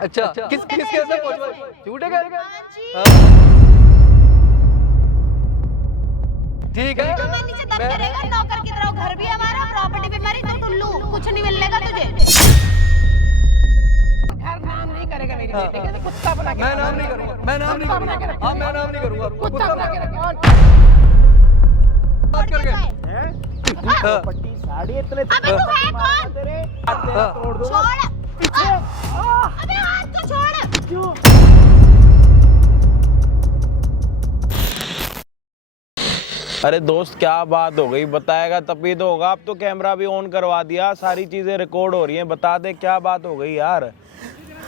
अच्छा किस केस में पहुंचवाए? झूठे कह रहे? ठीक है मैं नीचे दब के रहेगा, नौकर की तरह, घर भी हमारा, प्रॉपर्टी भी हमारी, तो टुल्लू कुछ नहीं मिलेगा तुझे। घर नाम नहीं करेगा मेरी बेटे का, तो कुत्ता बना के मैं नाम नहीं करूंगा, मैं नाम नहीं करूंगा, हाँ मैं नाम नहीं करूंगा, कुत्ता बना के रखे। बात करके पट्टी साड़ी इतने अबे तू है कौन? तेरे तोड़ दो छोड़, अबे हाथ तो छोड़। क्यों? अरे दोस्त क्या बात हो गई, बताएगा तभी तो होगा। अब तो कैमरा भी ऑन करवा दिया, सारी चीजें रिकॉर्ड हो रही हैं, बता दे क्या बात हो गई यार।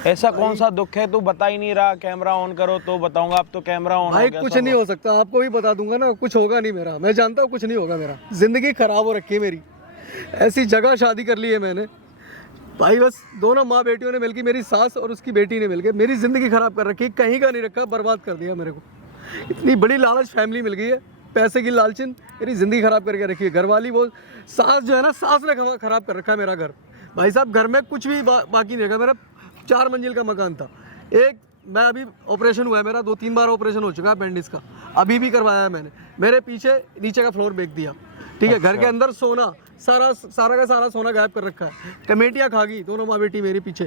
ऐसा कौन सा दुख है तू बता ही नहीं रहा? कैमरा ऑन करो तो बताऊंगा, अब तो कैमरा ऑन हो भाई गया। कुछ सब नहीं हो सकता, आपको भी बता दूंगा ना, कुछ होगा नहीं मेरा, मैं जानता हूँ कुछ नहीं होगा मेरा। जिंदगी खराब हो रखी है मेरी, ऐसी जगह शादी कर ली है मैंने भाई, बस दोनों माँ बेटियों ने मिलकर, मेरी सास और उसकी बेटी ने मिलकर मेरी जिंदगी खराब कर रखी है, कहीं का नहीं रखा, बर्बाद कर दिया मेरे को। इतनी बड़ी लालच फैमिली मिल गई है, पैसे की लालचिन मेरी ज़िंदगी ख़राब करके रखी है। घरवाली वो सास जो है ना, सास ने ख़राब कर रखा है मेरा घर। भाई साहब घर में कुछ भी बाकी नहीं रखा। मेरा 4 मंजिल का मकान था, एक मैं अभी ऑपरेशन हुआ है मेरा, 2-3 बार ऑपरेशन हो चुका है अपेंडिक्स का, अभी भी करवाया है मैंने। मेरे पीछे नीचे का फ्लोर बेच दिया, ठीक है। घर के अंदर सोना सारा का सारा सोना गायब कर रखा है, कमेटियाँ खा गई दोनों माँ बेटी मेरे पीछे,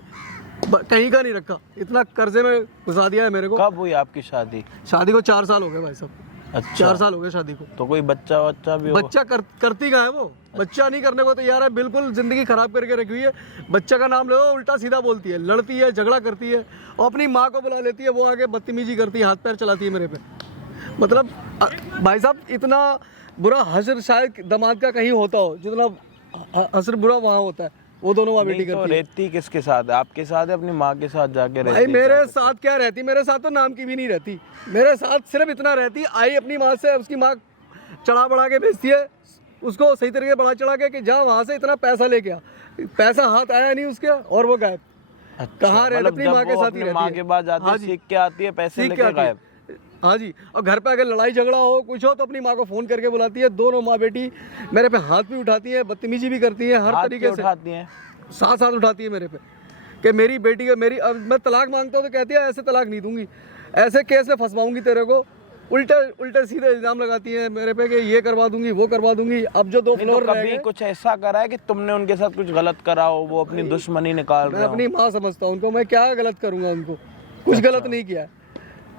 कहीं का नहीं रखा, इतना कर्जे में घुसा दिया है मेरे को। कब हुई आपकी शादी? शादी को 4 साल हो गए भाई साहब। अच्छा 4 साल हो गए शादी को। तो कोई बच्चा भी हो? बच्चा करती कहाँ है वो, बच्चा नहीं करने को तैयार है, बिल्कुल जिंदगी खराब करके रखी हुई है। बच्चा का नाम लो उल्टा सीधा बोलती है, लड़ती है, झगड़ा करती है, और अपनी माँ को बुला लेती है, वो आगे बदतमीजी करती है, हाथ पैर चलाती है मेरे पे। मतलब भाई साहब इतना बुरा हश्र शायद दामाद का कहीं होता हो, जितना हश्र बुरा वहाँ होता है, वो दोनों माँ बेटी नहीं तो करती है। रहती किसके साथ है? आपके साथ है, अपनी माँ के साथ जाके रहती? भाई मेरे साथ क्या रहती, मेरे साथ तो नाम की भी नहीं रहती, मेरे साथ सिर्फ इतना रहती, आई अपनी माँ से, उसकी माँ चढ़ा बढ़ा के भेजती है उसको, सही तरीके से बढ़ा चढ़ा के कि जा वहाँ से इतना पैसा लेके आ, पैसा हाथ आया नहीं उसके, और वो गायब। अच्छा, कहाँ रहती, अपनी माँ के साथ ही रहती माँ है। के पास जाती है, सीख के आती है, पैसे लेके गायब। हाँ जी, और घर पे अगर लड़ाई झगड़ा हो कुछ हो तो अपनी माँ को फ़ोन करके बुलाती है, दोनों माँ बेटी मेरे पे हाथ भी उठाती है, बदतमीजी भी करती है, हर तरीके से उठाती हैं, साथ उठाती है मेरे पे कि मेरी बेटी का मेरी, अब मैं तलाक मांगता हूँ तो कहती है ऐसे तलाक नहीं दूंगी, ऐसे केस में फंसवाऊंगी तेरे को, उल्टे सीधे इल्जाम लगाती है मेरे पे कि ये करवा दूंगी, वो करवा दूंगी। अब जो 2 फ्लोर तो कभी कुछ ऐसा करा है कि तुमने उनके साथ कुछ गलत करा हो, वो अपनी दुश्मनी निकाल रहे मैं हो? अपनी माँ समझता हूँ उनको, मैं क्या गलत करूँगा उनको, कुछ गलत नहीं किया,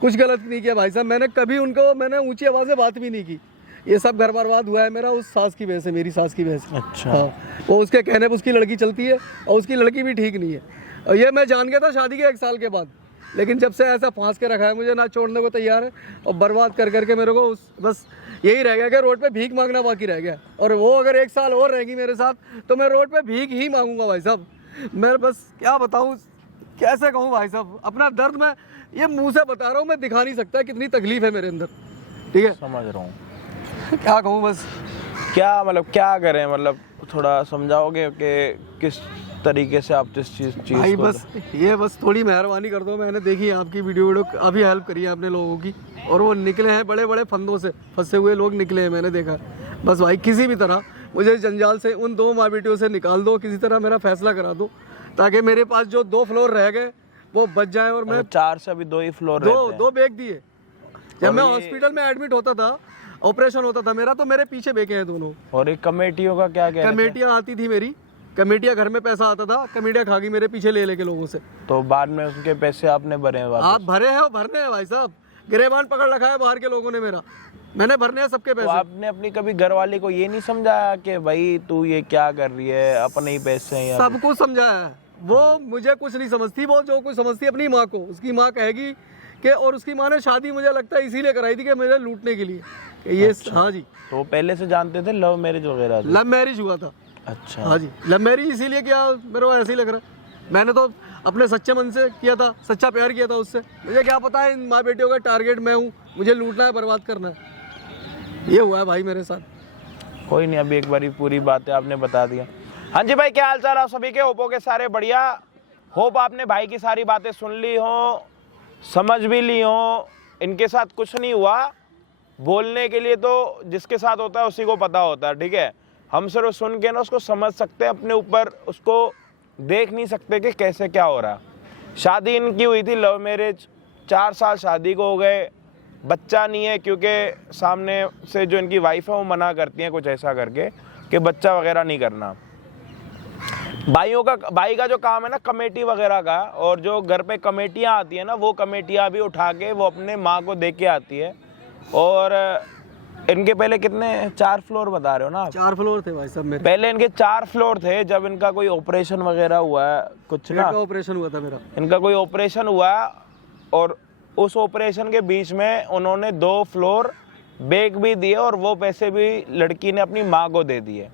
कुछ गलत नहीं किया भाई साहब। मैंने कभी उनको, मैंने ऊंची आवाज़ से बात भी नहीं की। ये सब घर बर्बाद हुआ है मेरा उस सास की वजह से, मेरी सास की वजह से। अच्छा हाँ, वो उसके कहने पर उसकी लड़की चलती है, और उसकी लड़की भी ठीक नहीं है, और ये मैं जान गया था शादी के 1 साल के बाद, लेकिन जब से ऐसा फांस के रखा है मुझे, ना छोड़ने को तैयार है, और बर्बाद कर करके मेरे को बस यही रह गया कि रोड पे भीख मांगना बाकी रह गया। और वो अगर 1 साल और रहेगी मेरे साथ तो मैं रोड पे भीख ही मांगूंगा भाई साहब। मैं बस क्या बताऊँ, कैसे कहूँ भाई साहब, अपना दर्द मैं ये मुँह से बता रहा हूँ, मैं दिखा नहीं सकता कितनी तकलीफ है मेरे अंदर, ठीक है। समझ रहा हूँ, क्या कहूँ बस, क्या मतलब क्या करें, मतलब थोड़ा समझाओगे कि किस तरीके से आप इस चीज भाई को? बस ये बस थोड़ी मेहरबानी कर दो। मैंने देखी है आपकी वीडियो अभी हेल्प करी है आपने लोगों की, और वो निकले हैं बड़े बड़े फंदों से, फंसे हुए लोग निकले हैं, मैंने देखा। बस भाई किसी भी तरह मुझे जंजाल से, उन 2 माँ बेटियों से निकाल दो, किसी तरह मेरा फैसला करा दो, ताकि मेरे पास जो 2 फ्लोर रह गए वो बच जाए। और मैं 4 से अभी 2 ही फ्लोर रहते हैं। 2 बेच दिए। जब मैं हॉस्पिटल में एडमिट होता था, ऑपरेशन होता था मेरा, तो मेरे पीछे बेचे हैं दोनों। और एक कमेटियों का क्या कहना है? कमेटियाँ आती थी मेरी, कमेटियाँ घर में पैसा आता था, कमेटियाँ खा गई मेरे पीछे ले लेके लोगों से। तो बाद में उनके पैसे आपने भरे हैं वापस? आप भरे हैं, भरने हैं भाई साहब, गिरेबान पकड़ रखा है बाहर के लोगों ने मेरा, मैंने भरने हैं सबके तो पैसे। आपने अपनी कभी घरवाली को ये नहीं समझाया कि भाई तू ये क्या कर रही है, अपने ही पैसे हैं? सब कुछ समझाया है, वो मुझे कुछ नहीं समझती, वो जो कुछ समझती है अपनी माँ को। उसकी माँ कहेगी कि, और उसकी माँ ने शादी मुझे लगता है इसीलिए कराई थी कि मुझे लूटने के लिए कि ये। अच्छा। हाँ जी, तो पहले से जानते थे, लव मैरिज वगैरह थी? लव मैरिज हुआ था। अच्छा हाँ जी, लव मैरिज इसीलिए किया, मेरे को ऐसे ही लग रहा है। मैंने तो अपने सच्चे मन से किया था, सच्चा प्यार किया था उससे। मुझे क्या पता है इन माँ बेटियों का टारगेट मैं हूँ, मुझे लूटना है, बर्बाद करना है। ये हुआ है भाई मेरे साथ। कोई नहीं, अभी एक बारी पूरी बातें आपने बता दिया। हाँ जी भाई, क्या हाल चाल आप सभी के? होपो के सारे बढ़िया। होप आपने भाई की सारी बातें सुन ली हो, समझ भी ली हो। इनके साथ कुछ नहीं हुआ, बोलने के लिए तो जिसके साथ होता है उसी को पता होता है, ठीक है। हम सिर्फ सुन के ना उसको समझ सकते हैं, अपने ऊपर उसको देख नहीं सकते कि कैसे क्या हो रहा है। शादी इनकी हुई थी लव मैरिज, 4 साल शादी को हो गए, बच्चा नहीं है क्योंकि सामने से जो इनकी वाइफ है वो मना करती है कुछ ऐसा करके कि बच्चा वगैरह नहीं करना। भाई का जो काम है ना कमेटी वगैरह का, और जो घर पे कमेटियाँ आती है ना वो कमेटियाँ भी उठा के वो अपने माँ को दे के आती है। और इनके पहले कितने 4 फ्लोर बता रहे हो ना आप? 4 फ्लोर थे भाई साहब मेरे। पहले इनके 4 फ्लोर थे। जब इनका कोई ऑपरेशन वगैरह हुआ है कुछ पेट ना, का ऑपरेशन हुआ था मेरा। इनका कोई ऑपरेशन हुआ है और उस ऑपरेशन के बीच में उन्होंने 2 फ्लोर बेच भी दिए और वो पैसे भी लड़की ने अपनी माँ को दे दिए।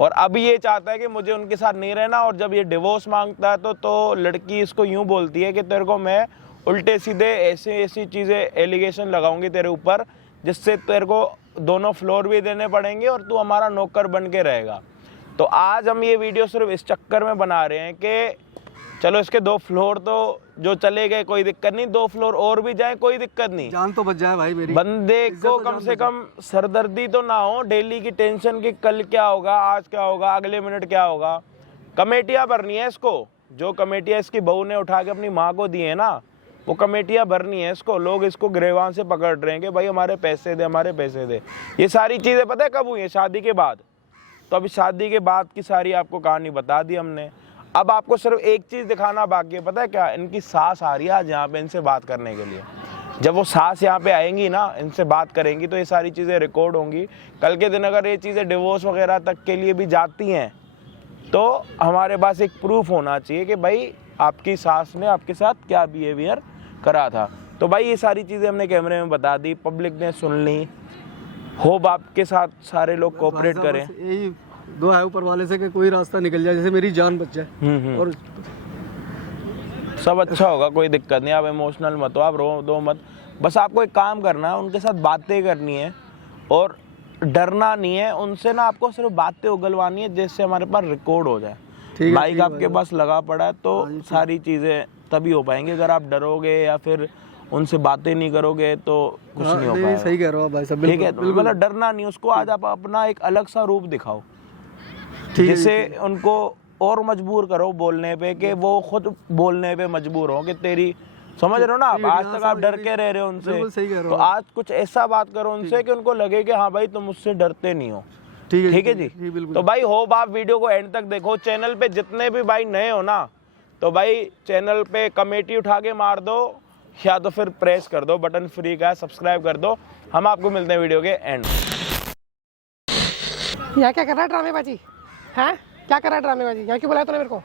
और अब ये चाहता है कि मुझे उनके साथ नहीं रहना, और जब ये डिवोर्स मांगता है तो लड़की इसको यूँ बोलती है कि तेरे को मैं उल्टे सीधे ऐसी चीज़ें एलिगेशन लगाऊंगी तेरे ऊपर जिससे तेरे को दोनों फ्लोर भी देने पड़ेंगे और तू हमारा नौकर बन के रहेगा। तो आज हम ये वीडियो सिर्फ इस चक्कर में बना रहे हैं कि चलो इसके 2 फ्लोर तो जो चले गए कोई दिक्कत नहीं, 2 फ्लोर और भी जाए कोई दिक्कत नहीं, जान तो बच जाए भाई मेरी। बंदे को कम से कम सरदर्दी तो ना हो, डेली की टेंशन कि कल क्या होगा, आज क्या होगा, अगले मिनट क्या होगा। कमेटियाँ भरनी है इसको, जो कमेटियाँ इसकी बहू ने उठा के अपनी माँ को दी है ना वो कमेटियाँ भरनी है इसको। लोग इसको गिरबान से पकड़ रहे हैं कि भाई हमारे पैसे दे, हमारे पैसे दे। ये सारी चीज़ें पता है कब हुई है? शादी के बाद। तो अभी शादी के बाद की सारी आपको कहानी बता दी हमने। अब आपको सिर्फ एक चीज़ दिखाना बाकी है, पता है क्या? इनकी सास आ रही है आज यहाँ पे इनसे बात करने के लिए। जब वो सास यहाँ पे आएंगी ना, इनसे बात करेंगी तो ये सारी चीज़ें रिकॉर्ड होंगी। कल के दिन अगर ये चीज़ें डिवोर्स वगैरह तक के लिए भी जाती हैं तो हमारे पास एक प्रूफ होना चाहिए कि भाई आपकी सास ने आपके साथ क्या बिहेवियर करा था। तो भाई ये सारी चीज़ें हमने कैमरे में बता दी, पब्लिक ने सुन ली। होप आपके साथ सारे लोग कोऑपरेट करें। यही दुआ है ऊपर वाले से कि कोई रास्ता निकल जाए, जैसे मेरी जान बच जाए। और सब अच्छा होगा, कोई दिक्कत नहीं। आप इमोशनल मत हो, आप रो दो मत। बस आपको एक काम करना है, उनके साथ बातें करनी है और डरना नहीं है उनसे ना। आपको सिर्फ बातें उगलवानी है जिससे हमारे पास रिकॉर्ड हो जाए। माइक आपके पास लगा पड़ा है तो सारी चीज़ें तभी हो पाएंगी। अगर आप डरोगे या फिर उनसे बातें नहीं करोगे तो कुछ नहीं हो पाएगा। सही कह रहे हो भाई साहब, ठीक है, मतलब डरना नहीं। उसको आज आप अपना एक अलग सा रूप दिखाओ जिससे उनको और मजबूर करो बोलने पे, कि वो खुद बोलने पे मजबूर हो कि तेरी, समझ रहे हो ना आप? आज तक आप डर के रह रहे हो उनसे, तो आज कुछ ऐसा बात करो उनसे कि उनको लगे कि हाँ भाई तुम मुझसे डरते नहीं हो। ठीक है जी। तो भाई होप आप वीडियो को एंड तक देखो। चैनल पे जितने भी भाई नए हो ना, तो भाई चैनल पे कमेटी उठा के मार दो या तो फिर प्रेस कर दो बटन फ्री का, सब्सक्राइब कर दो। हम आपको मिलते हैं वीडियो के एंड। यहाँ क्या कर रहा है ड्रामेबाजी? हैं क्या कर रहा है ड्रामेबाजी? यहाँ क्यों बुलाया तूने मेरे को?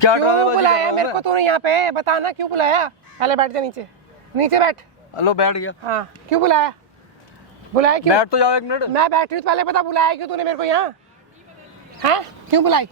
क्या क्यों बुलाया मेरे को तूने यहाँ पे? बताना क्यों बुलाया? पहले बैठ जा नीचे, नीचे बैठ। हेलो, बैठ गया। हाँ क्यों बुलाया? बुलाया क्यों? बैठ तो जाओ 1 मिनट। मैं बैठी हूँ, पहले बता बुलाया क्यों तूने मेरे को यहाँ? हैं क्यों बुलाई?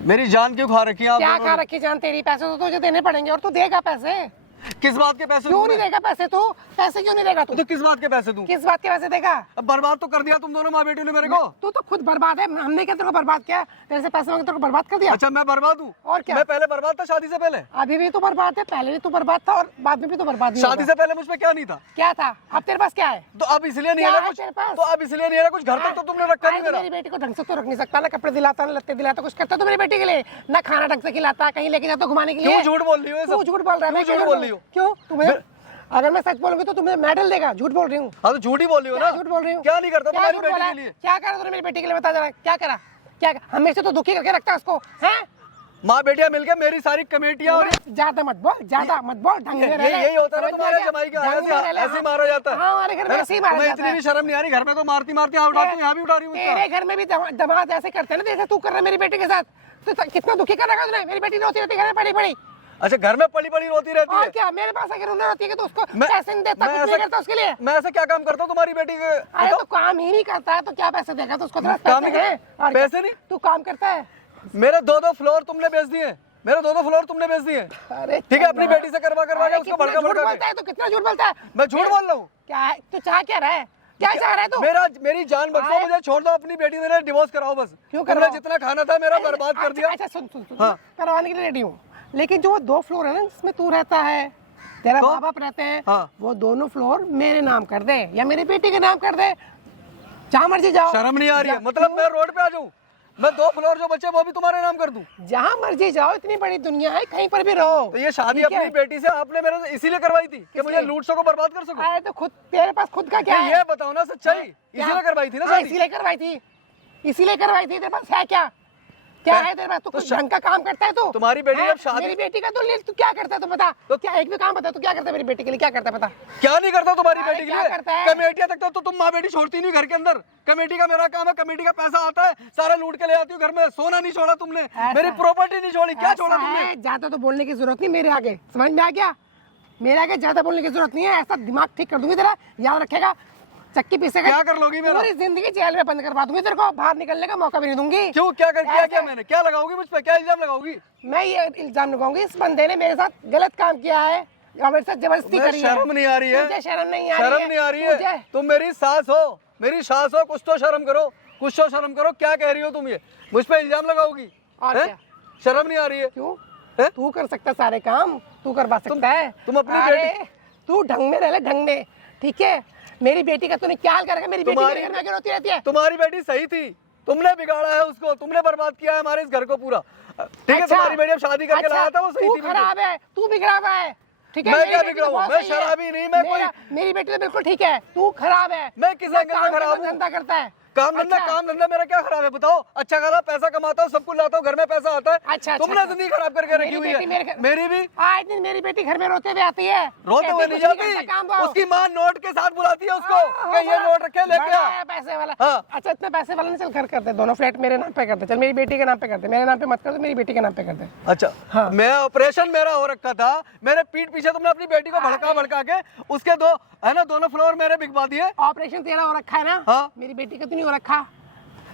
मेरी जान क्यों खा रखी है आप? क्या खा रखी जान तेरी? पैसे तो तुझे देने पड़ेंगे और तू देगा पैसे। किस बात के पैसे? क्यों नहीं देगा पैसे तू? पैसे क्यों नहीं देगा तू? तो किस बात के पैसे दूं? किस बात के पैसे देगा? अब बर्बाद तो कर दिया तुम दोनों माँ बेटी ने मेरे को। तू तो खुद बर्बाद है। हमने क्या तेरे को बर्बाद किया? तेरे से पैसे मांगे तेरे को बर्बाद कर दिया? अच्छा मैं बर्बाद हूँ? और क्या? मैं पहले बर्बाद था शादी से पहले? अभी भी तो बर्बाद है, पहले भी तो बर्बाद था और बाद में भी तो बर्बाद ही शादी होगा। से पहले मुझ पे क्या नहीं था? क्या था? अब तेरे पास क्या है? तो अब इसलिए नहीं क्या है है कुछ। तेरे पास? तो अब इसलिए नहीं है कुछ। घर तक तो तुमने रखा नहीं आज मेरा। मेरी बेटी को ढंग से तो रख नहीं सकता ना, कपड़े दिलाता ना लत्ते दिलाता, कुछ करता तो मेरी बेटी के लिए ना, खाना ढंग से खिलाता, कहीं लेके जाता घुमाने के लिए। क्यों झूठ बोल रही हो? तू झूठ बोल रहा है। मैं झूठ बोल रही हूँ? क्यों? तुम्हें अगर मैं सच बोलूंगी तो तुम्हें मेडल देगा। झूठ बोल रही हूँ? हाँ तो झूठ ही बोल रही हो ना। झूठ बोल रही हूँ? क्या नहीं करता क्या तुम्हारी झूठ बेटी बोला? के लिए? क्या करा तूने मेरी बेटी के लिए? बता जरा क्या करा? क्या हमेशा तो दुखी करके रखता है उसको, हैं? माँ बेटियां मिलकर मेरी सारी कमेटियां और ज्यादा मत बोल, ज्यादा मत बोल। ढंग से रह ले। यही होता है ना समझ में तुम्हारे आ गया? जमाई का। ढंग से रह ले। ऐसे ही मारा जाता है। हाँ हमारे घर में ऐसे ही मारा तुम्हें जाता इतनी है। भी शर्म नहीं आ रही? घर में तो मारती मारती यहाँ उठाती हूँ, यहाँ भी उठा रही हूँ। तेरे घर में भी दमाद ऐसे करते हैं ना जैसे तू कर रहा है मेरी बेटी के साथ। तो कितना दुखी कर रखा तूने? मेरी बेटी रोती रहती है घर में पड़ी पड़ी। अच्छा घर में पड़ी पड़ी रोती रहती और है? क्या? मेरे पास अगर रोने रोती है तो उसको मैं- पैसे नहीं देता, मैं कुछ नहीं ऐसा- करता उसके लिए। मैं ऐसा क्या काम करता हूँ तुम्हारी बेटी के? अरे तो काम ही नहीं करता है तो क्या पैसे देगा? तो उसको काम नहीं है और पैसे क्या? नहीं? तू काम करता है? मेरे 2-2 फ्लोर तुमने बेच दिए। मेरे 2-2 फ्लोर तुमने बेच दिए। अरे ठीक है, अपनी बेटी से करवा करवा के अरे उसको कितना भड़का झूठ भड़का बोलता है तो कितना झूठ बोलता है? मैं झूठ बोल रहा हूँ? क्या है? तू चाह क्या रहा है? क्या चाह रहा है तू? मेरी जान बख्शो, मुझे छोड़ दो। अपनी बेटी मेरे डिवोर्स कराओ बस। क्यों तुमने कराओ? जितना खाना था मेरा बर्बाद कर दिया। अच्छा सुन सुन सुन, हाँ। करवाने के लिए रेडी हूँ, लेकिन जो 2 फ्लोर है ना जिसमें तू रहता है, तेरा माँ बाप रहते हैं, हाँ। वो दोनों फ्लोर मेरे नाम कर दे या मेरी बेटी के नाम कर दे। जहाँ मर्जी जाओ। शर्म नहीं आ रही है? मतलब मैं रोड पे आ जाऊँ? मैं 2 फ्लोर जो बचे वो भी तुम्हारे नाम कर दूं? जहाँ मर्जी जाओ, इतनी बड़ी दुनिया है, कहीं पर भी रहो। तो ये शादी ठीक है? अपनी बेटी से आपने मेरे से इसीलिए करवाई थी कि मुझे लूट सको, बर्बाद कर सको? आए तो खुद तेरे पास खुद का क्या नहीं, है? ये बताओ ना सच्चाई, इसीलिए करवाई थी ना शादी? इसीलिए करवाई थी, इसीलिए करवाई थी। तेरे पास है क्या? क्या है तेरे पास? तू कुछ ढंग का काम करता है तू? तुम्हारी बेटी हैं? अब शादी- मेरी बेटी का तो ले, तू क्या करता है? तू बता तो क्या, एक भी काम बता, तू क्या करता है मेरी बेटी के लिए? क्या करता है बता? क्या नहीं करता तुम्हारी अरे बेटी के क्या लिए? करता है? कमेटियां तक तो तुम माँ बेटी छोड़ती नहीं घर के अंदर। कमेटी का मेरा काम है, कमेटी का पैसा आता है, सारा लूट के ले आती हूँ घर में। सोना नहीं छोड़ा तुमने, मेरी प्रॉपर्टी नहीं छोड़ी, क्या छोड़ा तुमने? ज्यादा तो बोलने की जरूरत नहीं मेरे आगे, समझ में आ गया? मेरे आगे ज्यादा बोलने की जरूरत नहीं है। ऐसा दिमाग ठीक कर दूंगी तेरा, याद रखेगा। चक्की पीसेगा, क्या कर लोगी मेरा? पूरी जिंदगी जेल में बंद करवा दूंगी तेरे को, बाहर निकलने का मौका भी नहीं दूंगी। क्यों, क्या क्या मैंने? क्या लगाओगी मुझ पे? क्या इल्जाम लगाओगी? मैं ये इल्जाम लगाऊंगी, इस बंदे ने मेरे साथ गलत काम किया है और मेरे साथ जबरदस्ती करी है। शर्म नहीं आ रही है? मुझे शर्म नहीं आ रही है। शर्म नहीं आ रही है? तुम मेरी सास हो, मेरी सास हो, कुछ तो शर्म करो, कुछ तो शर्म करो। क्या कह रही हो तुम? ये मुझ पे इल्जाम लगाओगी? और हैं? क्या? शर्म नहीं आ रही है? क्यों? हैं? तू कर सकता सारे काम, तू करवा सकता है। तुम अपनी अरे, बेटी- तू ढंग में रह ले, ढंग में, ठीक है? मेरी बेटी का तूने क्या हाल करेगा? मेरी बेटी तुम्हारी- मेरे घर में क्यों रोती रहती है? तुम्हारी बेटी सही थी, तुमने बिगाड़ा है उसको, तुमने बर्बाद किया है हमारे इस घर को पूरा। ठीक है, अच्छा, तुम्हारी बेटी अब शादी करके अच्छा, लाया था, वो सही तू थी। खराब है, तू बिगड़ा हुआ है, ठीक है? मैं मेरी क्या बेटी तो बिगड़ा हुआ? बहुत मैं सही है। शराबी नहीं, मैं मेरी बेटी तो बिल्कुल ठीक है, तू खराब है। मैं किस एंगल से काम खराब करना हूँ? धंधा करता है। काम धंधा, अच्छा। काम धंधा मेरा क्या खराब है बताओ? अच्छा खासा पैसा कमाता हूँ, सब कुछ लाता हूँ, घर में पैसा आता है। अच्छा, तुमने अच्छा। जिंदगी खराब करके रखी मेरी हुई बेटी मेरे है। घर- मेरी भी आज दिन मेरी बेटी घर में रोते हुए आती है, रोते हुए कहती नहीं कुछ जाती, करता काम वाम। उसकी माँ नोट के साथ बुलाती है उसको कि ये नोट रखे, लेके बड़ा आ। है पैसे वाला। हाँ। अच्छा, इतने पैसे वाला नहीं, चल घर करते, दोनों फ्लैट मेरे नाम पे करते, चल मेरी बेटी के नाम पे करते, मेरे नाम पे मत कर दे, मेरी बेटी के नाम पे कर दे। अच्छा, हाँ। मैं ऑपरेशन मेरा हो रखा था, मेरे पीठ पीछे तुमने अपनी बेटी को भड़का भड़का के उसके दो है ना, दोनों फ्लोर मेरे बिकवा दिए। ऑपरेशन तेरा हो रखा है ना? हाँ। मेरी बेटी का तो नहीं हो रखा।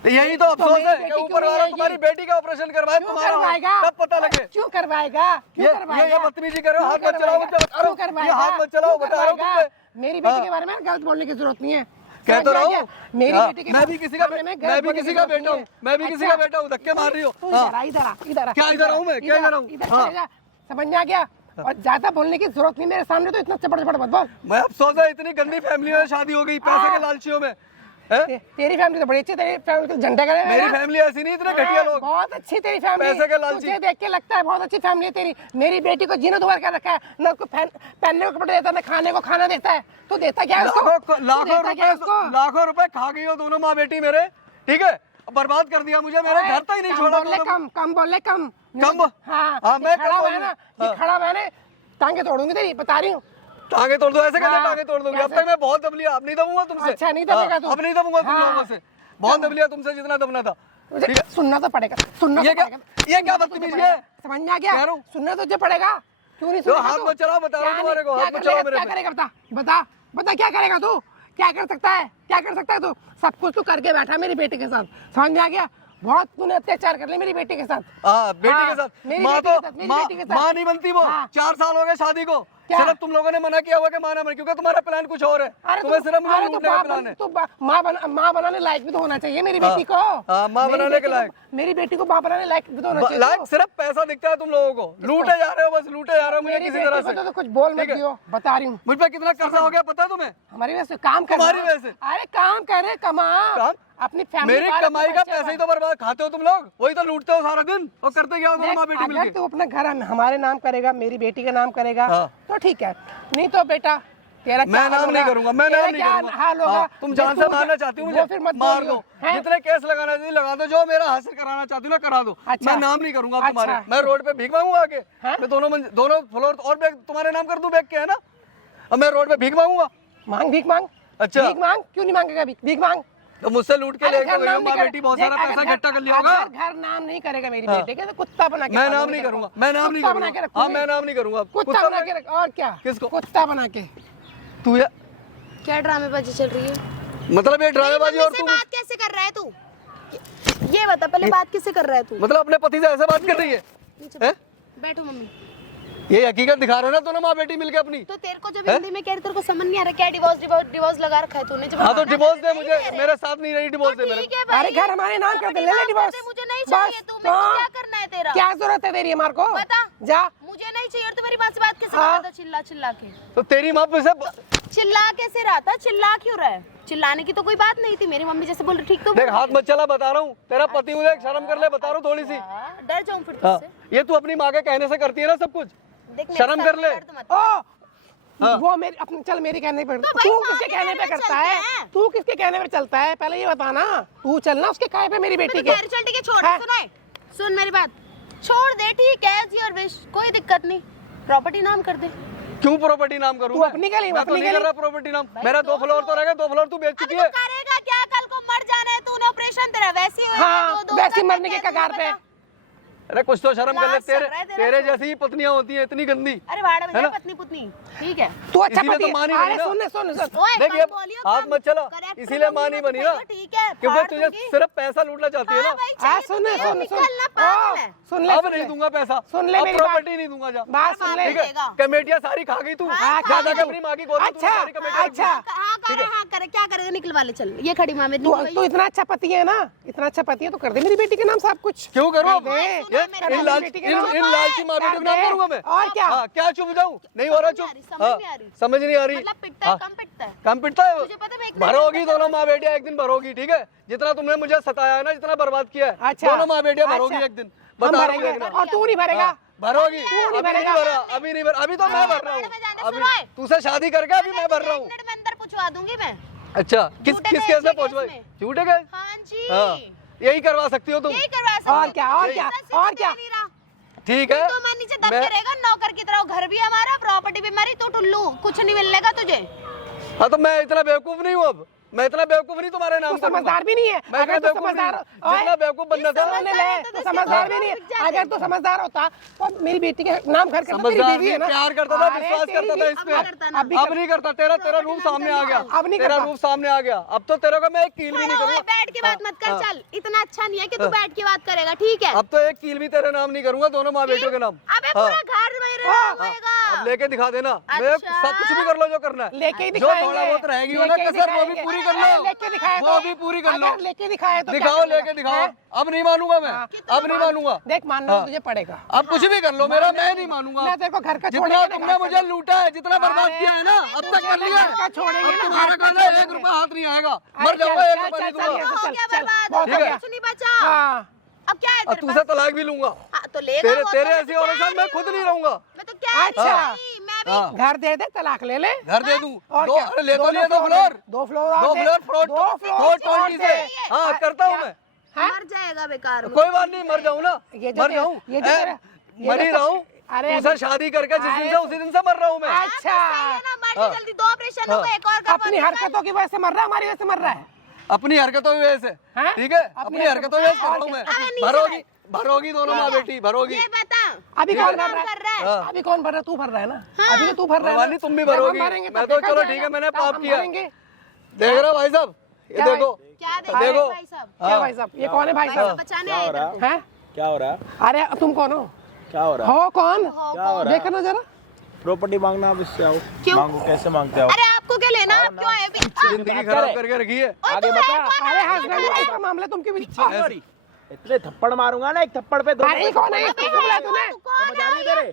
यही तो अफसोस मेरी है बेटी कि क्यों ऊपर नहीं वाला आएगी? तुम्हारी बेटी का ऑपरेशन करवाए, क्यों तुम्हारा करवाएगा? कब पता लगे? क्यों करवाएगा? क्यों करवाएगा? ये बदतमीजी कर रहे हो, हाथ क्यों मत चलाओ, करवाएगा? मुझे बता रहा हूँ। क्यों ये करवाएगा? हाथ मत चलाओ, क्यों बता रहा हूँ करवाएगा? तुमसे। मेरी बेटी हाँ। के बारे में गलत बोलने की जरूरत नहीं है। कह तो समझ रहा में आ हूँ। गया? मेरी हाँ, बेटी के मैं भी किसी का बारे में गलत मैं भी बोलने किसी की का जरूरत बेटा हूँ, नहीं है। मैं भी किसी अच्छा। का बेटा हूँ, धक्के मार रही हो। तू हाँ। इधर आ, इधर आ, इधर आ, क्या इधर आऊँ मैं? क्या इधर आऊँ? इधर हाँ। चलेगा, समझ में आ गया? और ज्यादा बोलने की जरूरत नहीं मेरे सामने, तो इतना चपड़ चपड़ मत बोल। मैं अफसोस है, इतनी गंदी फैमिली में शादी हो गई, पैसे के लालचियों में। हैं? तेरी फैमिली तो बड़ी अच्छी, तेरी फैमिली तो झंडे करे मेरी फैमिली ऐसी नहीं, इतने घटिया लोग। बहुत अच्छी तेरी फैमिली, पैसे के लालची। तुझे देख के लगता है बहुत अच्छी फैमिली है तेरी। मेरी बेटी को जीना दुबार कर रखा है, न उसको पहनने को कपड़े देता है, न खाने को खाना देता है। तू देता क्या है उसको? तू देता क्या है उसको? लाखों रुपए खा गई हो दोनों माँ बेटी मेरे, ठीक है? बर्बाद कर दिया मुझे, मेरे घर तक ही नहीं कम छोड़ा बोल ले, तुमने। कम बोल ले, कम कम? हाँ, हाँ, मैं खड़ा कम हुआ है ना, बोलूँ। ये खड़ा हुआ है ना, टांगे तोड़ूंगी तेरी, बता रही हूँ। टांगे तोड़ दो, ऐसे कैसे हाँ, टांगे तोड़ दोगे? अब कैसे? तक मैं बहुत दब लिया, अब नहीं दबूंगा तुमसे। अच्छा, नहीं दबेगा तू? अब नहीं दबूंगा तुम हाँ। लोगों से, बहुत दब लिया तुमसे जितना दबना था। मुझे ठीक है? सुनना तो पड़ेगा, सुनना ये तो क्या- पड़ेगा। ये क्या सुनना तो बदतमीजी तुझे है? पड़ेगा। समझ में आ गया? कह रहा हूँ। सुनना तुझे पड़ेगा, क्यों नहीं जो सुनेगा हाथ तू? मत चलाओ, बता रहा हूँ क्या तुम्हारे को, क्या हाथ मत कर चलाओ लेगा? मेरे क्या पे। करेगा? बता बता क्या करेगा तू? क्या कर सकता है? क्या कर सकता है तू? सब कुछ तू करके बैठा मेरी बेटी के साथ, समझ में आ गया? बहुत तूने अत्याचार कर लिया मेरी बेटी के साथ। हाँ, बेटी हाँ, के साथ। मेरी माँ बेटी के तो साथ, मेरी माँ बेटी के साथ। माँ नहीं बनती वो। हाँ। 4 साल हो गए शादी को, क्या? सिर्फ तुम लोगों ने मना किया हुआ कि माँ ना बने, क्योंकि तुम्हारा प्लान कुछ और है। तुम्हें सिर्फ मुझे लूटने का प्लान है। तो माँ बनाने लायक भी तो होना चाहिए मेरी बेटी को। हाँ, माँ मेरी बनाने बेटी के को- लायक। मेरी बेटी को माँ बनाने लायक भी तो होना चाहिए। लाइक सिर्फ पैसा दिखता है तुम लोगों को, लूटे जा रहे हो, बस लूटे जा रहे हो मुझे मेरी किसी बेटी तरह को से। तो कुछ बोल मत ठीक है? दियो, बता रही हूँ। मुझ पे कितना कर्जा हो गया पता है तुम्हें? हमारी वजह से काम कर। तुम्हारी वजह से? अरे काम करे, कमा काम? अपनी फैमिली। मेरी कमाई का पैसे ही तो बर्बाद खाते हो तुम लोग, वही तो लूटते हो सारा दिन और करते क्या हो दोनों माँ बेटी अगर मिलके? तू अपना घर हमारे नाम करेगा, मेरी बेटी का नाम करेगा, हाँ। तो ठीक है, नहीं तो बेटा तेरा मैं नाम नहीं करूंगा, मैं नाम नहीं हाल करूंगा। होगा। हाँ, तुम जान से मारना चाहती हो वो फिर मुझे, मत मार बोलियो, दो, हैं? जितने केस लगाना चाहिए लगा दो, जो मेरा हासिल कराना चाहती हो ना करा दो। अच्छा। मैं नाम नहीं करूंगा अब तुम्हारे। अच्छा। मैं रोड पे भीख मांगूंगा आके, हैं? मैं दोनों फ्लोर और बैग तुम्हारे नाम कर दूं, बैग के है ना? अब मैं रोड पे भीख मांगूंगा? भीख मांग। अच्छा। भीख मांग, क्यों नहीं मांगेगा? भीख मांग। तो मुझसे लूट के अरे लेके घर गई हो नाम नहीं माँ करे- बेटी, बहुत सारा देख, पैसा अगर इकट्ठा कर लिया होगा। घर नाम नहीं करेगा मेरी हाँ। बेटे के, तो कुत्ता बना के मैं रखूंगी नाम नहीं तेरे करूंगा, को। मैं नाम नहीं कुत्ता बना के करूंगा। हाँ, रखूंगी। मैं नाम नहीं करूंगा। कुत्ता बना के रख, और क्या? किसको? कुत्ता बना के। तू या क्या ड्रामेबाजी चल रही है? मतलब ये ड्रामेबाजी, और से तू बात कैसे कर रहा है तू? ये बता पहले, बात किससे कर रहा है तू? मतलब अपने पति से ऐसे बात कर रही है? नीचे हैं? बैठो मम्मी। ये हकीकत दिखा रहे हो ना दोनों माँ बेटी मिलके अपनी। तो तेरे को जब हिंदी में कह रही, तेरे को समझ नहीं आ रहा क्या डिवोर्स लगा रखा है तूने? जब हाँ, तो मना डिवोर्स कर दे नहीं मुझे, दे रहे। मेरे साथ नहीं रही, डिवोर्स दे मेरे ठीक को। है भाई, अरे घर हमारे नाम कर दे, ले ले डिवोर्स। मुझे नहीं चाहिए, तू मेरे को हाँ। क्या करना है तेरा? क्या जरूरत है तेरी हमारे को? बता। जा। मुझे नहीं चाहिए, और तू मेरी बात से बात कैसे हाँ। कर रहा था चिल्ला चिल्ला के? तो तेरी माँ पे से चिल्ला कैसे रहा था? चिल्ला क्यों रहा है? चिल्लाने की तो कोई बात नहीं थी। मेरी मम्मी जैसे बोल रही ठीक तो देख हाथ मत चला, बता रहा हूँ तेरा पति हूँ, देख शर्म कर ले, बता रहा हूँ थोड़ी सी। डर जाऊं फिर हाँ, तुझसे? ये तू अपनी माँ के कहने से करती है ना सब कुछ, देख मेरे शर्म सर कर में ले। दर्द मत ओ हाँ। वो मेरी अपनी चल मेरी कहने पे तो भाई तू माँ किसके के कहने पे कहने पे करता चलते है? हैं। तू किसके कहने पे चलता है पहले ये बताना। तू चलना उसके कहे पे मेरी बेटी मैं के। तो कह रही चल ठीक है छोड़ हाँ। सुनाए सुन मेरी बात छोड़ दे ठीक है एज योर विश कोई दिक्कत नहीं प्रॉपर्टी नाम कर दे क्यों प्रॉपर्टी नाम करूँ? तू अपनी के लिए, मैं तो अपनी नहीं के कर रहा प्रॉपर्टी नाम। मेरा 2 फ्लोर तो रहेगा, 2 फ्लोर तू बेच अभी चुकी तो है। करेगा क्या कल को मर जाना है तूने ऑपरेशन तेरा वैसी होएगा हाँ, दो वैसी तक मरने क्या के तुझे कगार पे। पता? अरे कुछ तो शर्म कर ले, लाश चल तेरे रहा है तेरा तेरे तो। जैसी ही पत्नियां होती हैं इतनी गंदी। अरे वाड़ा है में ना? पत्नी पुतनी ठीक है तू अच्छा इसीलिए पति तो माँ नहीं अरे बनी ना। सुन ओए देख कम ये बोलियो हाथ कम। मत चला, Correct इसीलिए माँ बोलियो नहीं मत बनी ना, कहियो, ठीक है क्योंकि फाड़ तुझे दूंगी। सिर्फ पैसा लूटना चाहती है हाँ ना। भाई हाँ चाहिए सुन तो सुन दे, सुन निकलना पागल है। सुन ले अब सुन नहीं ले। दूंगा पैसा, सुन ले अब मेरी बात। प्रॉपर्टी नहीं दूंगा जा। बात सुन ले ठीक है, देगा। कमेटियां सारी खा गई तू, हाँ, जा खा जाके गई। अपनी माँ की गोद में तूने अच्छा, सारी कमेटियां अच्छा। हाँ करे क्या करेगा निकलवा ले चल ये खड़ी माँ मेरी तू निकल तू गई। इतना अच्छा पति है ना, इतना अच्छा पति है तो कर दे मेरी बेटी के नाम सब कुछ। क्यों करूँ? कर दे। सुनो ये मेरे इन बात। लालची माँ बेटियों के नाम करूंगा मैं? और क्या? हाँ, क्या चुप जाऊं? नहीं हो रहा चुप? समझ नहीं आ रही। समझ नहीं आ रही। मतलब पिटता है कम पिटता है कम पिटता है? तुझे पता है मैं एक भरोगी दोनों माँ बेटियां एक दिन भरोगी, ठीक है? जितना तुमने मुझे सताया है ना, जितना बर्बाद किया है, अच्छा। दोनों माँ बेटियां अच्छा। भरोगी एक दिन। हम बता रहा हूँ भरेंगे देखना। और तू नहीं भरेगा। हाँ, भरोगी। तू नहीं अभी नहीं भरेगा। भरा, अभी नहीं भरा, अभी तो मैं भर रहा हूँ। में जाने अभी सुनो है। तुझसे शादी करके अभी मैं भर रहा हूँ। मिनट में अंदर पूछवा दूंगी मैं अच्छा, किस झूठे किस केस केस में में, पहुंचवाई? केस में। झूठे केस? हाँ जी हाँ, यही करवा सकती हो तुम। यही करवा सकते और हो। क्या, और क्या, ऐसा और सिर्फ क्या? नहीं रहा। ठीक है, तो मैं नीचे दब मैं- के रहेगा नौकर की तरह घर भी हमारा प्रॉपर्टी भी हमारी तू टुल्लू कुछ नहीं मिलेगा तुझे हाँ तो मैं इतना बेवकूफ नहीं हूँ अब, मैं इतना बेवकूफ नहीं तुम्हारे नाम तू करूंगा। समझदार भी नहीं है। मैं अगर इतना तू बेवकूफ नहीं समझदार हूँ। जितना बेवकूफ बनना था। सुन ले, तू समझदार भी नहीं है। अगर तू समझदार होता तो मेरी बेटी के नाम घर करता, तेरी समझदार बीवी है ना। प्यार करता था, अरे विश्वास तेरी करता था इस अब नहीं करता पे। ना। अभी अब नहीं करता, तेरा रूप सामने आ गया। अब नहीं तेरा करता। रूप सामने आ गया। अब तो तेरे को मैं एक कील भी नहीं खड़ा हुआ, करूंगा। बैठ के बात मत कर हाँ। चल इतना अच्छा नहीं है कि तू बैठ के बात करेगा ठीक है अब तो एक कील भी तेरे नाम नहीं करूंगा, दोनों माँ बेटियों के नाम। अबे हाँ। पूरा घर में रहना होएगा अब लेके दिखा देना, मैं अच्छा। सब कुछ भी कर लो जो करना है। लेके ही जो दिखाएंगे। थोड़ा बहुत रहेगी वो ना लेके ही कसर, वो भी दिखाएंगे। पूरी कर लो। लेके दिखाए वो तो- भी पूरी कर लो। अगर लेके दिखाए तो क्या दिखाओ, करेगा? लेके दिखाओ। हैं? अब नहीं मानूंगा मैं, अब नहीं मानूंगा। देख मानना तुझे पड़ेगा। अब कुछ भी कर लो मेरा, मैं नहीं मानूंगा। मैं तेरे को घर का जितना छोड़ेंगे ना, तुमने घर मुझे का- लूटा है, जितना बर्बाद अरे, किया है ना, अब तक कर लिया है। घर का छोड़ेंगे अब ना, तुम्हारे घर का कहना एक छोड़ेंगे। रुपया हाथ नहीं आएगा, अरे मर जाऊंगा, चल, एक चल, रुपया नहीं चल, दूंगा। चल, हो चल, गया चल, बर्बाद बहुत हो हो गया गया। कुछ नहीं बचा हाँ अब क्या है अब तेरे तुझसे पास तलाक भी लूंगा। हाँ, तो लेगा तेरे वो तेरे तो ऐसी मैं औरत कह साथ मैं रही खुद हूँ। नहीं रहूंगा। मैं तो क्या अच्छा। मैं भी हाँ। घर दे दे, तलाक ले ले। घर दे दूं और दो, क्या? अरे ले तो दोनों लिए 2 फ्लोर फ्लोर, दे, 2 फ्लोर और 2 दे, फ्लोर फ्लोर 2 फ्लोर 420 से। हाँ करता हूँ मैं, मर जाएगा बेकार में कोई बात नहीं, मर जाऊँ ना, ये जो मर तेरा- जाऊँ, ये जो तेरा- ये मर ही जो- रहा हूँ। अरे तुझसे अभी- शादी करके जिस दिन अरे से उसी दिन से मर रहा हूँ मैं। अच्छा, ना जल्दी 2 ऑपरेशन हो गए एक और का अपनी हरकतों की वजह से मर रहा है, हमारी वजह से मर रहा है। अपनी हरकतों की वजह से, हैं? ठीक है, अपनी अपनी हरकतों की वजह से कर रहा हूँ मैं। अरे नीचे भरोगी, भरोगी दोनों माँ बेटी, भरोगी। ये बता अभी ठीक कौन है। भर रहा कर रहा है? है हाँ। अभी कौन भर रहा है? तू भर रहा है ना। अभी तो तू भर रहा है भगवान ना। जी, तुम भी जब हम भरोगी। भरेंगे मैं तब तो देखा चलो जाएगा। ठीक है, मैंने तब पाप हम किया। भरेंगे। देख रहा भाई साहब, ये क्या देखो, क्या देखो। भाई साहब क्या भाई साहब, ये कौन है भाई भाई साहब? साहब बचाने आए इधर को। हैं? क्या हो रहा है? अरे तुम कौन हो? क्या हो रहा है? हो कौन? क्या हो रहा है? देखो ना जरा। प्रॉपर्टी मांगना आप इससे आओ। क्यों? मांगो, कैसे मांगते हो? अरे आपको क्या लेना आप क्यों आए अभी जिंदगी खराब करके रखी है। आगे बता। अरे हस्बैंड वाइफ का मामला तुम क्यों बीच? इतने थप्पड़ मारूंगा ना, एक थप्पड़ पे 2। अरे कौन है? इसको क्यों बुलाया तूने? समझ आ रही है तेरे?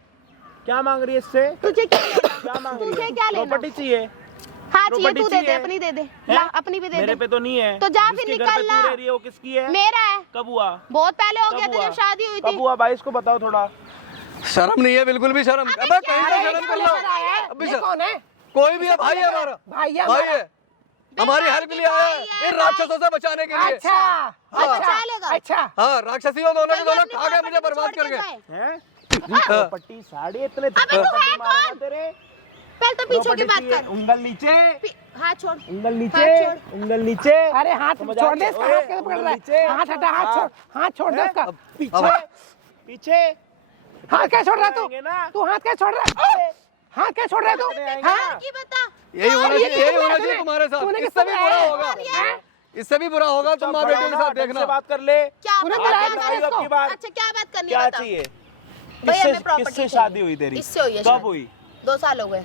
क्या मांग रही है इससे? तुझे क्या लेना क्या मांग रही तुझे है? क्या लेना प्रॉपर्टी चाहिए। हाँ चाहिए प्रॉपर्टी तू दे दे चाहिए। अपनी दे दे हैं? ला अपनी भी दे मेरे दे पे तो नहीं है। तो जा फिर जिसके घर निकल पे तू ला। रह रही है वो किसकी है? मेरा है कब हुआ? बहुत पहले हो गया कब था हुआ? जब शादी हुई कब थी हुआ भाई, इसको बताओ थोड़ा। शर्म नहीं है बिल्कुल भी शर्म। अबे कहीं अरे तो शर्म कर लो। अबे ये कौन है? कोई भी है, भाई है हमारा, भाई है भाई हमारा। है, हमारी हेल्प के लिए आया है इन राक्षसों से बचाने के लिए। अच्छा हाँ, बचा लेगा। अच्छा हाँ, राक्षसियों दोनों के कहीं दोनों अपनी खा गए मुझे प्रॉपर्टी बर्बाद छोड़ के करके। जाए। हैं? प्रॉपर्टी साड़ी इतने तू है थप्पड़ मारूंगा कौन? तेरे। पहले तो पीछे की प्रॉपर्टी बात चाहिए। कर उंगल नीचे, हाँ छोड़ उंगल नीचे, हाथ छोड़। उंगल नीचे। अरे हाथ समझ छोड़ आ दे गई? इसका, ओए, हाथ कैसे पकड़ रहा नीचे। है? हाथ हटा, हाथ छोड़ दे उसका। पीछे, पीछे। हाथ क्या छोड़ रहा है आएंगे ना? तू? हाथ क्या छोड़ रहा है? हाथ क्या छोड़ रहा है तू? आएंगे हाँ? ना? की बता यही होना ये चाहिए, यही तूने- होना चाहिए तुम्हारे साथ। तूने इससे भी किसको बुरा बुलाया? होगा, हैं? इससे भी बुरा होगा तुम माँ बेटियों के साथ ढंग से देखना। बात कर ले। क्या तूने बात बुलाया करनी था है? इसको? आपकी बात। अच्छा क्या बात करनी क्या है बता चाहिए? भैया, किससे हमें property किससे चाहिए। शादी हुई तेरी? इससे हुई है कब शादी। हुई? 2 साल हो गए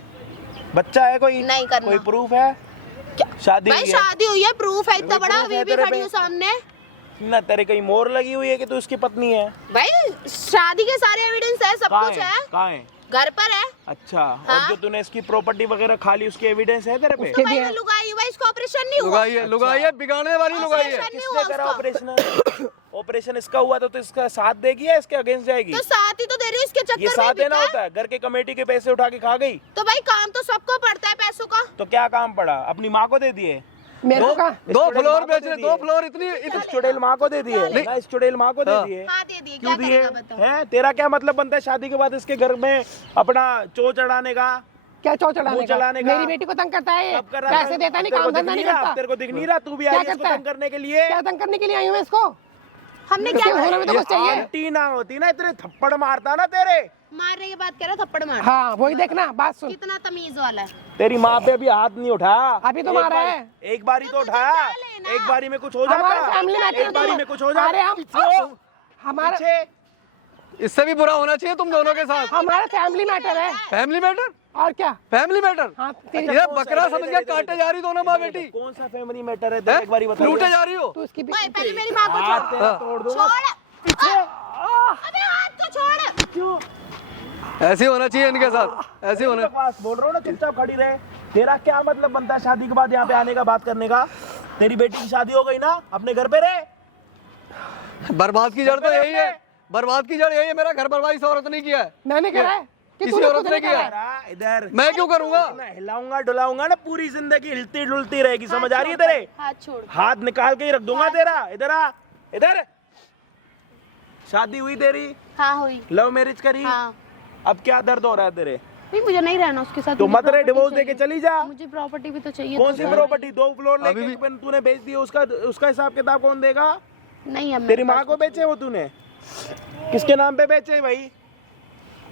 बच्चा है कोई? नहीं करना। कोई प्रूफ है? क्या? शादी भाई हुई है? शादी हुई है प्रूफ है इतना कोई बड़ा proof है अभी भी तेरे खड़ी पे? हूँ सामने ना तेरे कहीं मोहर लगी हुई है कि तू उसकी पत्नी है? भाई शादी के सारे एविडेंस है सब कहाँ कुछ है? है कहाँ है? घर पर है। अच्छा, और हाँ? जो तूने इसकी प्रॉपर्टी वगैरह खा ली उसकी एविडेंस है तेरे पे? उसके भाई दिए मैं लुगाई हूँ भाई, इसको ऑपरेशन नहीं हुआ। लुगाई है, लुगाई है, बिगाड़ने वाली लुगाई है। ऑपरेशन नहीं हुआ किसने करा उसका। ऑपरेशन? ऑपरेशन इसका हुआ तो इसका साथ देगी या इसके अगेंस्ट जाएगी? तो साथ ही तो दे रही हूँ, इसके ये चक्कर साथ में देना बिका होता है? घर के कमेटी के पैसे उठा के खा गई तो भाई काम तो सबको पड़ता है पैसों का। तो क्या काम पड़ा? अपनी माँ को दे दिए? मेरे को कहा दो चुड़ैल फ्लोर माँ को बेचने, दे दो दिए। फ्लोर इतनी इस चुड़ैल माँ को दे दिए ना, इस चुड़ैल माँ को दे दिए? हाँ दे दिए, क्यों क्या दिए करेगा बताओ। हैं? तेरा क्या मतलब बनता है शादी के बाद इसके घर में अपना चो चढ़ाने का? क्या चौ मुंह चढ़ाने चलाने का? का? मेरी बेटी को तंग करता है ये, कब कर रहा पैसे था? देता नहीं, तेरे को काम धंधा दिख नहीं रहा? करता। तेरे को दिख नहीं रहा? तू भी क्या आई है इसको करता है? तंग करने के लिए? क्या तंग करने के लिए आई हूँ मैं इसको? हमने इसके क्या होने में तो ये कुछ चाहिए। आंटी ना होती ना इतने थप्पड़ मारता ना तेरे। मारने की बात कह रहा, थप्पड़ मार। हाँ वही देखना, बात सुन। कितना तमीज वाला है। तेरी माँ पे अभी हाथ नहीं उठाया। अभी तो एक मारा बार- है। एक बारी तो तुझे उठाया। क्या लेना? एक बारी में कुछ हो हमारे जाता। फैमिली मैटर एक बारी में कुछ हो जाता। अरे हम पीछे, हमारा पीछे। इससे भी बुरा होना चाहिए तुम दोनों के साथ। हमारा फैमिली मैटर है फैमिली मैटर, और क्या। Family matter. हाँ तेरी ये बकरा समझ के काटे जा रही दोनों माँ बेटी। कौन सा फैमिली मैटर है? तेरा एक बारी बता। लूटे जा रही हो। तू इसकी ओए, पहले मेरी माँ को हाथ छोड़। तेरा तोड़ दूंगा। छोड़। पीछे। अबे हाथ तो छोड़। क्यों? ऐसे ही होना चाहिए इनके साथ, ऐसे ही होना। बकवास बोल रहा हूँ ना, चुपचाप खड़ी रहे। तेरा क्या मतलब बनता है शादी के बाद यहाँ पे आने का, बात करने का? तेरी बेटी की शादी हो गई ना, अपने घर पे रहे। बर्बाद की जड़ तो यही है, बर्बाद की जड़ यही है। मेरा घर बर्बाद इस औरत ने किया है, मैंने करा है कि किसी तूने औरत खुद ने ने किया करा है। है। इधर मैं क्यों करूंगा? मैं हिलाऊंगा डुलाऊंगा ना, पूरी जिंदगी हिलती डुलती रहेगी। समझ आ रही है तेरे? हाथ छोड़। हाथ निकाल के ही रख दूंगा तेरा। इधर आ, इधर। शादी हुई तेरी, हाँ हुई। लव मैरिज करी, हाँ अब क्या दर्द हो रहा है तेरे? नहीं, मुझे नहीं रहना उसके साथ। तो मुझे मत रहे, property डिवोर्स दे के चाहिए। चली जा। मुझे प्रॉपर्टी भी तो चाहिए। कौन सी तो प्रॉपर्टी? 2 फ्लोर अभी लेके भी- तूने बेच दी, उसका उसका हिसाब किताब कौन देगा? नहीं है। तेरी माँ को बेचे वो तूने? किसके नाम पे बेचे भाई?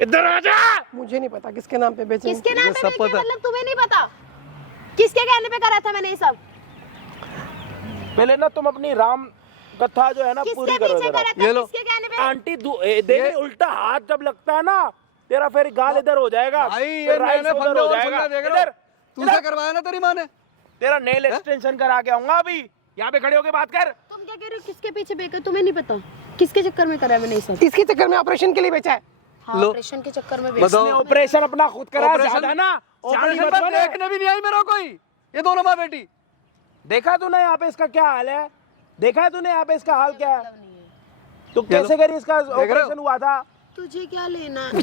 इधर आ जा। मुझे नहीं पता किसके नाम पे बेचे। किसके नाम मुझे पे सब बेचे? पता है। मतलब तुम्हें नहीं पता? किसके कहने पे करा था मैंने ये सब? पहले ना तुम अपनी राम कथा जो है ना पूरी किसके करो पीछे जरा। करा था? ये लो। किसके कहने पे? आंटी देख, उल्टा हाथ जब लगता है ना तेरा, फिर गाल इधर हो जाएगा। भाई ये फिर राइट मैंने से उधर फंदे हो और जाएगा। फंदे देख रहा इधर, हूँ। तुझसे करवाया ना तेरी माँ ने। तेरा नेल एक्सटेंशन करा के आऊंगा अभी। यहाँ पे खड़े होके बात कर। तुम क्या कह रहे हो? किसके पीछे बेचा? तुम्हें नहीं पता किसके चक्कर में करा है मैंने ये सब? इसके चक्कर में ऑपरेशन के लिए बेचा है। हाँ, लो। ऑपरेशन के चक्कर में बताओ। बेचा। इसने ऑपरेशन अपना खुद करा, ऑपरेशन- ज्यादा ना ऑपरेशन सियानी मत पर बने। देखने भी नहीं आई मेरा कोई। ये दोनों माँ बेटी। देखा तूने यहाँ पे इसका क्या हाल है? देखा है तूने यहाँ पे इसका हाल क्या है? मतलब नहीं है। तो कैसे करी इसका रहे हो? ऑपरेशन हुआ था? तुझे क्या लेना? क्यों?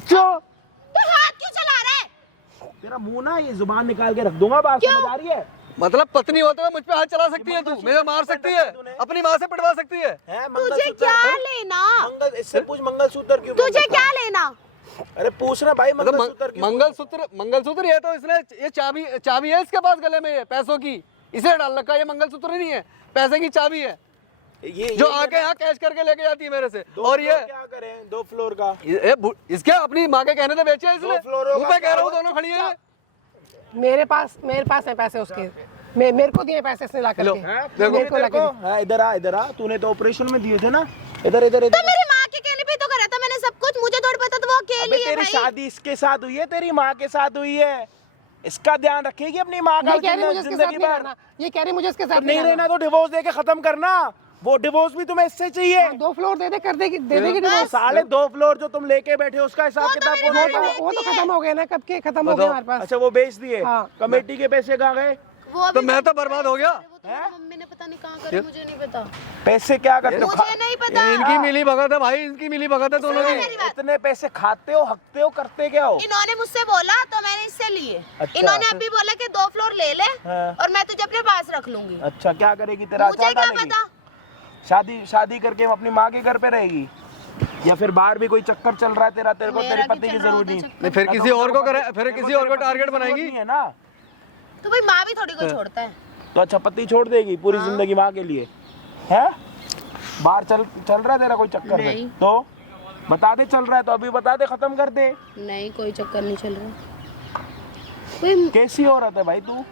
तो हाथ क्यों चला रहा है? तेरा मुंह ना ये जुबान निकाल के रख दूंगा, बात समझ आ रही है? मतलब पत्नी होते हुए मुझ पे हाथ चला सकती है तू, मुझे मार सकती है, अपनी माँ से पिटवा सकती है। हैं, तुझे मंगलसूत्र- क्या लेना? मंगल इससे पूछ मंगलसूत्र क्यों? तुझे पहनता क्या था? लेना? अरे पूछना भाई मतलब मंगलसूत्र क्यों? मंगलसूत्र ये तो इसने, ये चाबी है इसके पास गले में, ये पैसों की, इसे डाल रखा है। ये मंगलसूत्र नहीं है, पैसे की चाबी है जो आके यहाँ कैश करके लेके जाती है मेरे से। और ये क्या करें? 2 फ्लोर का इसके अपनी माँ के कहने से बेचे है इसने। दो फ्लोरों मुंह का पे कह रहा हूँ, क्या दोनों खड़ी है। मेरे पास है पैसे उसके। मेरे को दिए पैसे इसने ला लो, करके। हैं? देखो, मेरे को तेरे लाके को? दी। हाँ, इधर आ, इधर आ। तूने तो ऑपरेशन में दिए थे ना। इधर इधर तो इधर। मेरी माँ के कहने पे तो करा था मैंने सब कुछ। मुझे थोड़ा पता तो वो अबे अकेली है तेरी भाई। शादी इसके साथ हुई है, तेरी माँ के साथ हुई है। इसका ध्यान रखेगी अपनी माँ का ये कह रही मुझे इसके साथ जिंदगी नहीं भर। रहना। ये कह रही मुझे इसके साथ तो नहीं रहना तो डिवोर्स दे के खत्म करना। वो डिवोर्स भी तुम्हें इससे चाहिए। 2 फ्लोर दे दे, कर देगी, दे देगी डिवोर्स। साले 2 फ्लोर जो तुम लेके बैठे हो उसका हिसाब वो तो किताब मेरी कौन माँ देगा? ने वो तो खत्म हो गए ना, कब के खत्म हो गए हमारे पास। अच्छा वो बेच दिए। हाँ। कमेटी के पैसे कहाँ गए? वो अभी तो मैं तो बर्बाद हो गया। वो तो मेरी मम्मी ने पता नहीं कहाँ करे, मुझे नहीं पता। पैसे क्या करते हो? मुझे नहीं पता। इनकी मिली भगत है भाई, इनकी मिली भगत है दोनों की। मेरी बात। इतने पैसे खाते हो, हकते हो, करते क्या हो? इन्होंने मुझसे बोला तो मैंने इससे लिए। अच्छा। इन्होंने अभी बोला कि 2 फ्लोर ले ले हाँ। और मैं तुझे अपने पास रख लूंगी। अच्छा क्या करेगी? तेरा मुझे अचार क्या डालेगी? पता? शादी करके अपनी माँ के घर पे रहेगी या फिर बाहर भी कोई चक्कर चल रहा है तेरा? तेरे को तेरे मेरा पति भी की चल रहा जरूरत होता नहीं। चक्कर। नहीं, फिर किसी और को करे, फिर किसी और को टारगेट जरूरत बनाएगी। नहीं है ना। तो भाई माँ भी थोड़ी को छोड़ता है। तो अच्छा पति छोड़ देगी पूरी जिंदगी माँ के लिए? है बाहर चल रहा है तेरा कोई चक्कर है नहीं। तो बता दे, चल रहा है तो अभी बता दे, खत्म कर दे। नहीं, कोई चक्कर नहीं चल रहा। कोई कैसी औरत है भाई तू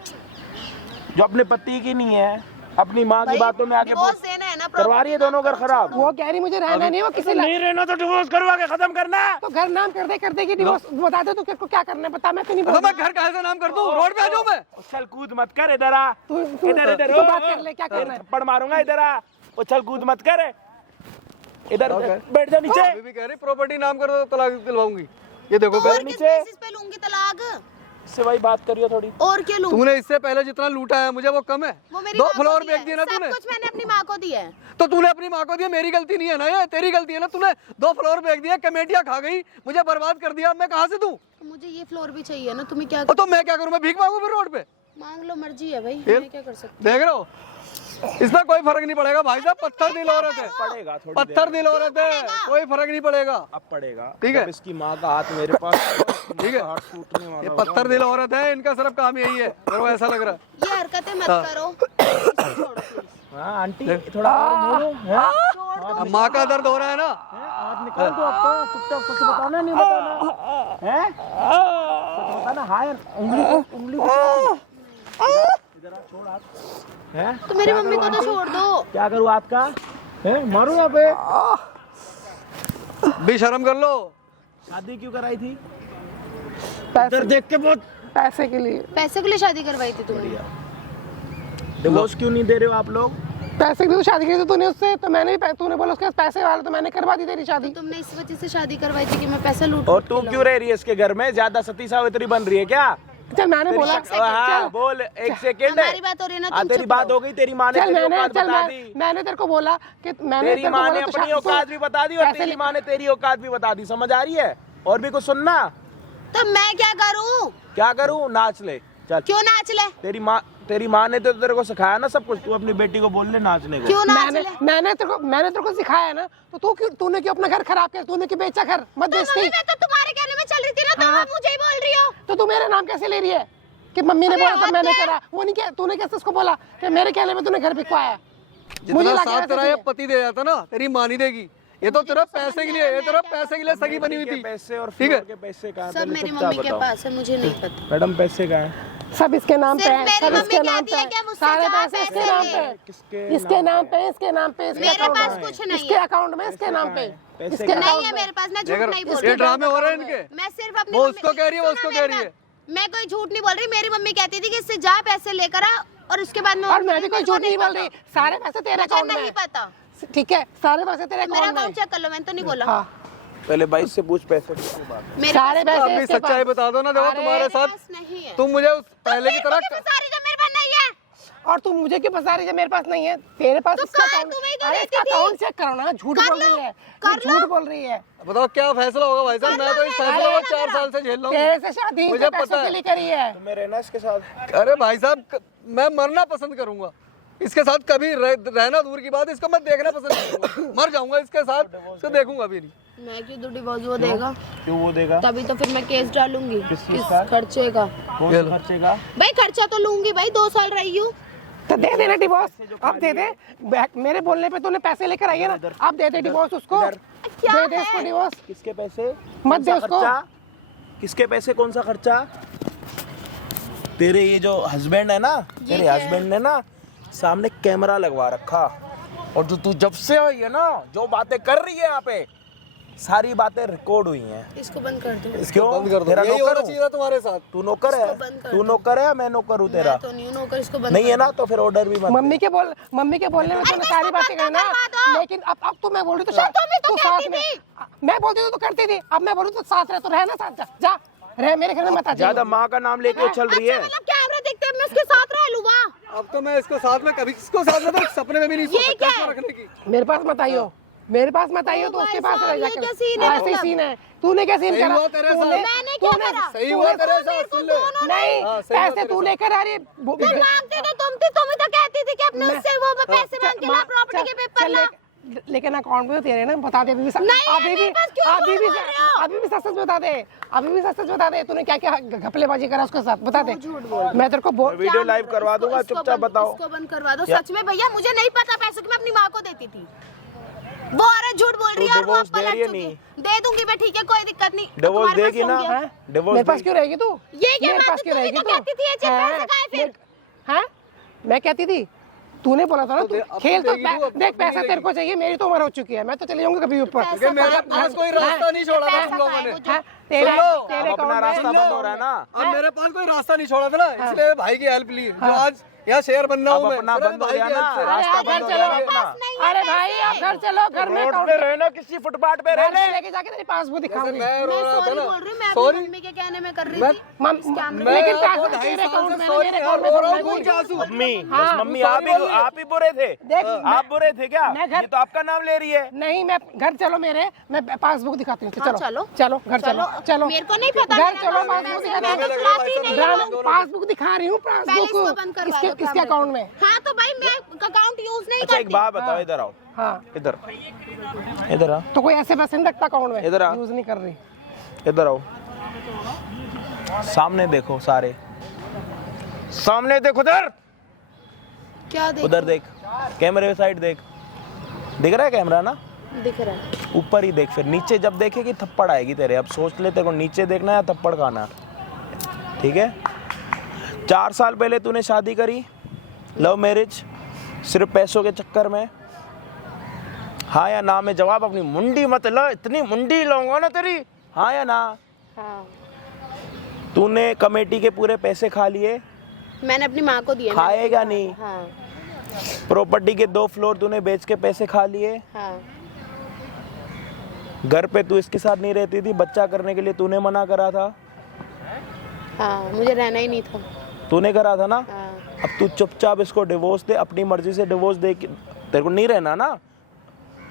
जो अपने पति की नहीं है, अपनी माँ की बातों में आके डिवोर्स देना है ना, करवा रही है दोनों घर खराब। वो कह रही मुझे रहना नहीं, वो किसी नहीं रहना तो डिवोर्स करवा के खत्म करना। तो घर नाम कर देगी डिवोर्स। बता दे तू किसको क्या करना है, बता। मैं तो नहीं तो बोलूंगा। मैं घर कहाँ से नाम कर दूं? रोड पे आ जाऊं मैं? उछल कूद मत कर, इधर आ। इधर इधर तू बात कर ले, क्या करना है। थप्पड़ मारूंगा, इधर आ। उछल कूद मत कर, इधर बैठ जा नीचे। अभी भी कह रही प्रॉपर्टी नाम कर दो, तलाक दिलवाऊंगी। ये देखो और पहले किस नीचे। बेसिस पे लूंगी तलाक? इससे भाई बात करियो थोड़ी। और क्यों लूं? तूने इससे पहले जितना लूटा है मुझे वो कम है। वो मेरी 2 माँ को फ्लोर दिया बेच दिए है। ना सब तूने। कुछ मैंने अपनी माँ को दिया है। तो तूने अपनी माँ को दिया, मेरी गलती नहीं है ना, ये तेरी गलती है ना। तूने 2 फ्लोर बेच दिया, कमेटियां खा गई, मुझे बर्बाद कर दिया। मैं कहाँ से दूं? तो मुझे ये फ्लोर भी चाहिए ना, तुम्हें क्या तो मैं क्या करूं? मैं भीख मांगू फिर रोड पे? मांग लो, मर्जी है भाई, फिर? मैं क्या कर सकती देख रहे हो, इसमें कोई फर्क नहीं पड़ेगा भाई साहब। पत्थर दिल औरत है, पड़ेगा थोड़ी पत्थर दिल औरत है, कोई फर्क नहीं पड़ेगा। अब पड़ेगा। ठीक है। जब इसकी माँ का हाथ मेरे पास ठीक है, हाथ टूटने वाला ये होगा। पत्थर दिल औरत है, इनका सिर्फ काम यही है, मेरे को ऐसा लग रहा है। हूँ। ये हरकतें मत हाँ। करो, इसको छोड़ो please। हाँ आंटी थोड़ा और मोड़ो। हैं? छोड़ दो। अब माँ का दर्द हो रहा है ना। हाथ निकाल दो आपका, चुपचाप सच बताना, नहीं बताना है? सच बताना। हाय उंगली इधर आ, छोड़ हाथ। हैं? तो मेरी मम्मी को तो छोड़ दो। क्या करूँ हाथ का? हैं? मारूं यहाँ पे? भी शर्म कर लो। शादी क्यों कराई थी? पैसे इधर देख के बहुत। पैसे के लिए, पैसे के लिए शादी करवाई थी तुमने? डिवोर्स क्यों नहीं दे रहे हो आप लोग? पैसे के लिए तो शादी की थी तूने उससे, तो मैंने भी तूने बोला उसके पास पैसे वाले, तो मैंने करवा दी तेरी शादी। तुमने इस वजह से शादी करवाई थी कि मैं पैसा लूट और तू क्यों रह रही है इसके घर में? ज्यादा सती सावित्री बन रही है क्या? चल मैंने बोला, हाँ बोल, एक सेकेंड है। हमारी बात हो रही है ना, हाँ तुम तेरी चुप बात रहो। हो गई, तेरी माँ ने चल तेरी मैंने औकात चल बता मैं दी। मैंने तेरे को बोला कि मैंने तेरी तेरे को माँ बोला ने तो अपनी शा- औकात तू- भी बता दी और पैसे तेरी ले- माँ ने तेरी औकात भी बता दी। समझ आ रही है? और भी कुछ सुनना। तो मैं क्या करूँ? क्या करूँ? नाच ले चल। क्यों नाच ले? तेरी माँ ने तो तेरे को सिखाया ना सब कुछ। तू अपनी बेटी को बोल ले नाचने को। क्यों नाच ले? मैंने तेरे को सिखाया है ना, तो तूने क्यों अपना घर खराब किया? तूने क्यों बेचा घर? मत तो बेचती। मम्मी मैं तो तुम्हारे कहने में चल रही थी ना, तुम हाँ। अब मुझे ही बोल रही हो। तो तू मेरा नाम कैसे ले रही है कि मम्मी ने अरे बोला था और मैंने क्या? करा? वो नहीं क्या तूने कैसे उसको बोला कि मेरे कहने में तूने घर बिकवाया? जितना लगा साथ ऐसे तेरा ये नहीं है। पति दे जाता ना, तेरी माँ नहीं देगी। ये तो तेरा पैसे के लिए, ये तेरा पैसे के लिए सगी बनी हुई थी। पैसे और ठीक है। फ्लोर के पैसे कहाँ? सब पहले मेरी चुपचाप मम्मी के बताओ। पास है, मुझे नहीं पता। मैडम पैसे कहाँ हैं? सब इसके नाम पे सिर्फ है, मेरी सब मम्मी इसके नाम कहती पे है है, कि मुझसे सारे जा पैसे इसके पैसे नाम ले। पे है। किसके इसके नाम पे, इसके नाम पे, इसके मेरे अकाउंट पास में। कुछ नहीं इसके है। अकाउंट में, इसके नाम पे, पैसे इसके कहाँ? नहीं अकाउंट है में। मेरे पास, मैं देख झूठ रहे नहीं हो, बोल ये रही। ड्रामे हो रहे हैं इनके। मैं सिर्फ अपनी वो मम्मी- उसको कह रही है, वो उसको सुनो कह मेरी रही है। बात। मैं कोई झूठ नहीं बोल रही, मेरी मम्मी कहती थी कि इससे जा पैसे लेकर आ, और उसके बाद और मैं भी कोई झूठ नहीं बोल रही, पता। सारे पैसे तेरे मुझे अकाउंट में नहीं है। पता। ठीक है, सारे पैसे तेरे मेरा अकाउंट में अकाउंट है। चेक कर लो, मैंने तो नहीं बोला। हाँ, पहले भाई से पूछ पैसे किसके पास है? मेरे सारे पास- पैसे अभी इसके सच्चाई पास। बता दो ना। देखो अरे, तुम्हारे मेरे साथ पास नहीं है। तुम मुझे उस पहले की तरह सारी जो मेरे पास नहीं है। और तुम मुझे क्यों फंसा रही है? मेरे पास नहीं है, तेरे पास तो इसका कहाँ है? अकाउंट। तुम्हें ही तो अरे देती इसका थी। अकाउंट चेक करो ना, झूठ कर बोल लो, रही है, कर ये झूठ बोल रही है। बताओ क्या फैसला होगा भाई साहब। मैं तो इस फैसले को 4 साल से झेल रहा तेरे हूँ। से शादी मुझे मुझे पता पैसों है। के लिए करी है। तुम्हें रहना इसके साथ? अरे भाई साहब, मैं मरना पसंद करूंगा इसके साथ। कभी रहना दूर की बात, इसको मैं देखना पसंद नहीं करूंगा। मर जाऊंगा इसके साथ, इसको देखूंगा भी नहीं। मैं क्यों दूँ डिवोर्स? वो देगा, क्यों वो देगा? तभी तो फिर मैं केस डालूंगी। किस चीज़ किस का? खर्चे का? कौन से खर्चे का? भाई खर्चा तो लूंगी भाई, 2 साल रही हूँ। तो दे देना डिवोर्स, अब दे दे। मेरे बोलने पे तूने पैसे लेकर आई है ना, अब दे दे डिवोर्स उसको। क्या दे दे है? उसको डिवोर्स। किसके पैसे? मत दे कौन सा उसको। खर्चा? किसके पैसे? कौन सा खर्चा? तेरे ये जो हस्बैंड है ना, तेरे क्या है? हस्बैंड ने ना सामने कैमरा लगवा रखा, और जो तू जब से आई है ना, जो बातें कर रही है यहाँ पे, सारी बातें रिकॉर्ड हुई हैं। इसको बंद कर दो। क्यों? बंद कर दो। तेरा यही नौकर होना हूँ? चाहिए था तुम्हारे साथ। तू नौकर है? इसको बंद कर तू दो। नौकर है या मैं नौकर हूँ तेरा? मैं तो नहीं हूँ नौकर, इसको बंद नहीं कर है ना, तो फिर ऑर्डर भी मत मम्मी के बोलने में तूने सारी बातें कही ना, लेकिन अब तू मैं बोल रही तो तो साथ कहती में। मैं बोलती तो करती थी, अब मैं बोलूँ तो साथ रह, तो रहना साथ, जा रह, मेरे घर में मत आ जा। ज्यादा माँ का नाम लेके चल रही है। मतलब कैमरा देखते हैं मैं उसके साथ रह लूंगा। अब तो मैं इसको साथ में कभी किसको साथ में तो सपने में भी नहीं सोच ये सकता क्या इसको है? रखने की। मेरे पास मत आइयो, मेरे पास मत आइयो, तो ओ उसके भाई पास रह साहब, ये जाकर। क्या सीन है ऐसे ही मतलब? सीन है। तूने क्या सीन सही करा? हुआ तेरे साथ। मैंने क्या करा? सही हुआ तेरे साथ, सुन ले। नहीं, हाँ, सही हुआ पैसे तेरे तू साथ। लेकर आ रही है। तो मांगते तो तुम थी, तुम ही तो कहती थी कि अपने उससे वो पैसे मांग के ला, प्रॉपर्टी के पेपर ला। लेकिन अकाउंट में तेरे ना, बता दे अभी भी। नहीं है, अभी भी मेरे पास क्यों अभी भी बोल रहे हो? अभी भी सच सच बता दे, अभी भी सच सच बता दे, तूने क्या क्या घपलेबाजी करा उसके साथ, बता दे। झूठ बोल। मैं तेरे को बोल। वीडियो लाइव करवा दूंगा, चुपचाप बताओ। इसको बंद करवा दो। सच में भैया मुझे नहीं पता पैसों की, मैं अपनी माँ को देती थी। वो औरत झूठ बोल रही है और वो डिवोर्स दे पलट रही है? चुकी है। नहीं दे दूंगी मैं, ठीक है, कोई दिक्कत नहीं। तो डिवोर्स तुम्हारे पास देगी ना? होंगे। हाँ? डिवोर्स मेरे पास देगी? क्यों रहेगी तू? ये क्या मेरे बात पास है? क्यों तू ही रहेगी तो तू? कहती थी ये चीज़ हाँ, पैसे खाए फिर। हाँ? मैं कहती थी, तूने बोला था ना, तो तू अब खेल तो देगी तू, अब देख, नहीं पैसा देगी। तेरे को चाहिए, मेरी तो उम्र हो चुकी है, मैं तो चली जाऊंगी कभी ऊपर। पैसा मेरे खाए, पास कोई रास्ता नहीं छोड़ा था तुम लोगों ने। हाँ, तेरे सुन लो, तेरे अब अपना अकाउंट रास्ता में बंद हो रहा है ना। अब मेरे पास कोई रास्ता नहीं छोड़ा था ना, इसलिए भाई की हेल्प ली। जो आज यहाँ शेयर बन रहा अब हूँ मैं अपना सिर्फ बंद हो भाई गया की ना, help से। रास्ता अरे बंद हो घर गया चलो। ना अपना। अरे भाई आप घर चलो, घर में रोड account पे रहना, किसी फुटपाथ पे घर में रहने। लेके जाके तेरी पासबुक जैसे दिखाऊंगी। मैं रो मैं रहा था सॉरी ना, बोल रही हूँ, मैं Sorry? अपनी मम्मी के कहने में कर रही मैं- थी। मम- इस कैमरे मैं लेकिन आपको पासबुक 2.5 तेरे साल अकाउंट से में, सॉरी मेरे यार अकाउंट में रो रहा हूँ, नहीं। कौन सा आंसू? मम्मी हाँ, बस मम्मी sorry आप बोल ही बुरे थे। देख, आप बुरे थे क्या? मैं घर- ये तो आपका नाम ले रही है। नहीं, मैं घर चलो मेरे, मैं पासबुक दिखाती हूँ। हाँ, चलो चलो। चलो घर चलो चलो मेरे को नहीं पता, घर मेरा चलो, अकाउंट पासबुक में दिखा मैं दो। तो चलाती ही नहीं हूँ। पासबुक दिखा रही हूँ, पहले इसको बंद पासबुक करवा किसके दो किसके कैमरे को। अकाउंट में? हाँ तो भाई मैं अकाउंट यूज नहीं अच्छा एक करती। बात बताओ, इधर आओ, हाँ, इधर इधर आ, तो कोई ऐसे पैसे नहीं रखता अकाउंट में, इधर आ। यूज नहीं कर रही। इधर आओ, सामने देखो, सारे सामने देखो, उधर क्या देख उधर देख, कैमरे साइड देख, दिख रहा है कैमरा ना? दिख रहा है? ऊपर ही देख, फिर नीचे जब देखेगी थप्पड़ आएगी तेरे। अब सोच ले तेरे को नीचे देखना है या थप्पड़ खाना, ठीक है? 4 साल पहले तूने शादी करी, लव मैरिज, सिर्फ पैसों के चक्कर में। हाँ या ना में जवाब अपनी मुंडी मत लो, इतनी मुंडी लूंगा ना तेरी। हाँ या ना? हाँ, तूने कमेटी के पूरे पैसे खा लिए, मैंने अपनी माँ को दिए। खाएगा नहीं। हाँ प्रॉपर्टी के 2 फ्लोर तूने बेच के पैसे खा लिए। हाँ घर पे तू इसके साथ नहीं रहती थी, बच्चा करने के लिए तूने मना करा था। हाँ, मुझे रहना ही नहीं था। तूने करा था ना? हाँ अब तू चुपचाप इसको डिवोर्स दे, अपनी मर्जी से डिवोर्स दे। तेरे को नहीं रहना ना,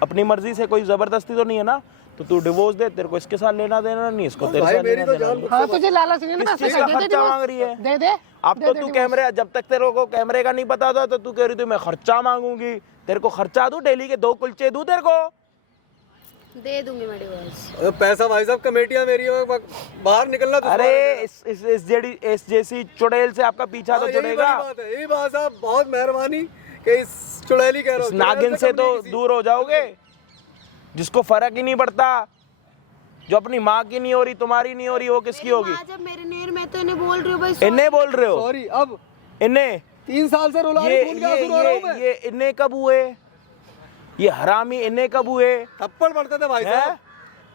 अपनी मर्जी से, कोई जबरदस्ती तो नहीं है ना, तो तू डिवोर्स दे। तेरे को इसके साथ लेना देना नहीं, इसको तेरे भाई साथ मेरी लेना तो देना जान नहीं। हाँ, तुझे लालच नहीं है ना, किस चीज पैसे का दे दे खर्चा divorce। मांग रही है? दे दे अब तो तू कैमरे, जब तक तेरे को कैमरे का नहीं पता था तो तू कह रही थी मैं खर्चा मांगूंगी। तेरे को खर्चा दूं, डेली के 2 कुलचे दूं तेरे को? दे दूंगी मैं डिवोर्स। पैसा भाई साहब कमेटियां मेरी है, बाहर निकलना तो अरे इस जैसी चुड़ैल से आपका पीछा तो यही छुड़ेगा। बड़ी बात है, यही बात साहब, बहुत मेहरबानी कि इस चुड़ैली कह रहा इस हूं, नागिन से तो कभी नहीं दूर हो जाओगे, जिसको फर्क ही नहीं पड़ता। जो अपनी माँ की नहीं हो रही, तुम्हारी नहीं हो रही, वो किसकी होगी? माँ जब मेरे नेर में, तो इन्हें बोल रही हूँ भाई इन्हें बोल रहे हो? सॉरी। अब इन्हें 3 साल से रुला ये रही, खून के आंसू रो रहा हूं मैं। ये इन्हें कब हुए? ये हरामी इन्हें कब हुए? थप्पड़ पड़ते थे भाई हैं? साहब,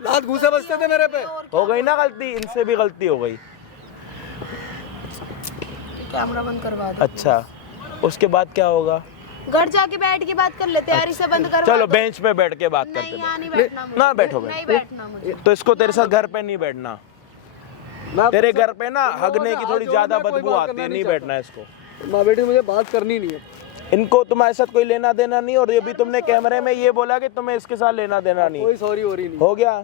लात घूसे बजते थे मेरे पे। हो गई ना गलती, इनसे भी गलती हो गई। कैमरा बंद करवा दो। अच्छा, उसके बाद क्या होगा? घर जाके बैठ के बात कर लेते हैं, इसे बंद करवा चलो दो। बेंच पे बैठ के बात करते नहीं, हैं। यहाँ नहीं बैठना मुझे। ना बैठो, नहीं बैठो। बैठना मुझे। तो इसको तेरे साथ घर पे नहीं बैठना। मैं तेरे आपसे- घर पे ना हगने की थोड़ी हाथ ज्यादा जोड़, मैं कोई बदबू बात आती करना है, नहीं नहीं बैठना है इसको। माँ बेटी मुझे बात करनी नहीं है। इनको तुम्हारे साथ कोई लेना देना नहीं, और ये भी तुमने कैमरे में ये बोला कि तुम्हें इसके साथ लेना देना नहीं। कोई सॉरी हो रही नहीं। हो गया?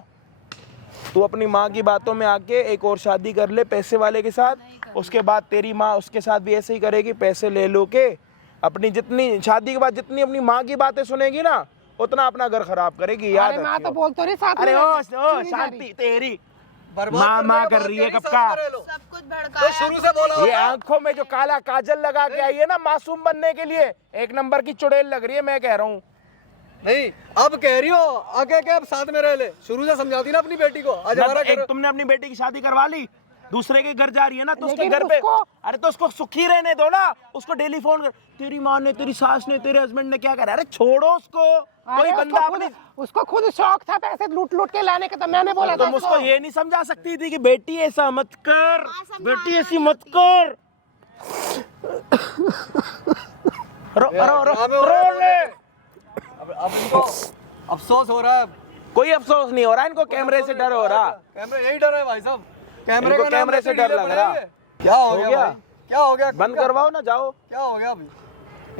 तू अपनी माँ की बातों में आके एक और शादी कर ले पैसे वाले के साथ, उसके बाद तेरी माँ उसके साथ भी ऐसे ही करेगी, पैसे ले लो के। अपनी जितनी शादी के बाद जितनी अपनी माँ की बातें सुनेगी ना, उतना अपना घर खराब करेगी, याद अरे माँ तो रखियो। बोल तो रही साथ में अरे रहना। ओ क्यों नहीं जा शांति रही? तेरी बर्बाद माँ करने माँ के कर बाद रही है तेरी कब साथ का? में रह लो। सब कुछ तो भड़काया। शुरू से बोला ये होता। आंखों में जो काला काजल लगा के आई है ना, मासूम बनने के लिए 1 नंबर की चुड़ैल लग रही है, मैं कह रहा हूँ। नहीं, अब कह रही हो आगे के अब साथ में रह ले। शुरू से समझाती ना अपनी बेटी को। आज ना हमारा तो एक घर- तुमने अपनी बेटी की शादी करवा ली, दूसरे के घर जा रही है ना, तो उसके लेकिन घर पे उसको- अरे तो उसको सुखी रहने दो ना। उसको डेली फोन कर, तेरी माँ ने, तेरी सास ने, तेरे हस्बैंड ने क्या करा। अरे छोड़ो उसको। कोई अरे बंदा उसको अपनी, उसको खुद शौक था पैसे लूट लूट के लाने का, तो मैंने बोला था तुम उसको ये नहीं समझा सकती थी कि बेटी ऐसा मत कर, समझाया बेटी ऐसी मत कर। रो रो रो यहाँ में हो रहा रो ले। है। अब इनको अफसोस हो रहा है। कोई अफसोस नहीं हो रहा, इनको कैमरे से डर हो रहा। कैमरे यही डर है भाई साहब। कैमरे इनको का नाम कैमरे से लेते डर ढीले लग रहा। पड़ेंगे। क्या हो हो गया गया? भाई? क्या हो गया? बंद करवाओ ना, जाओ। क्या हो गया अभी?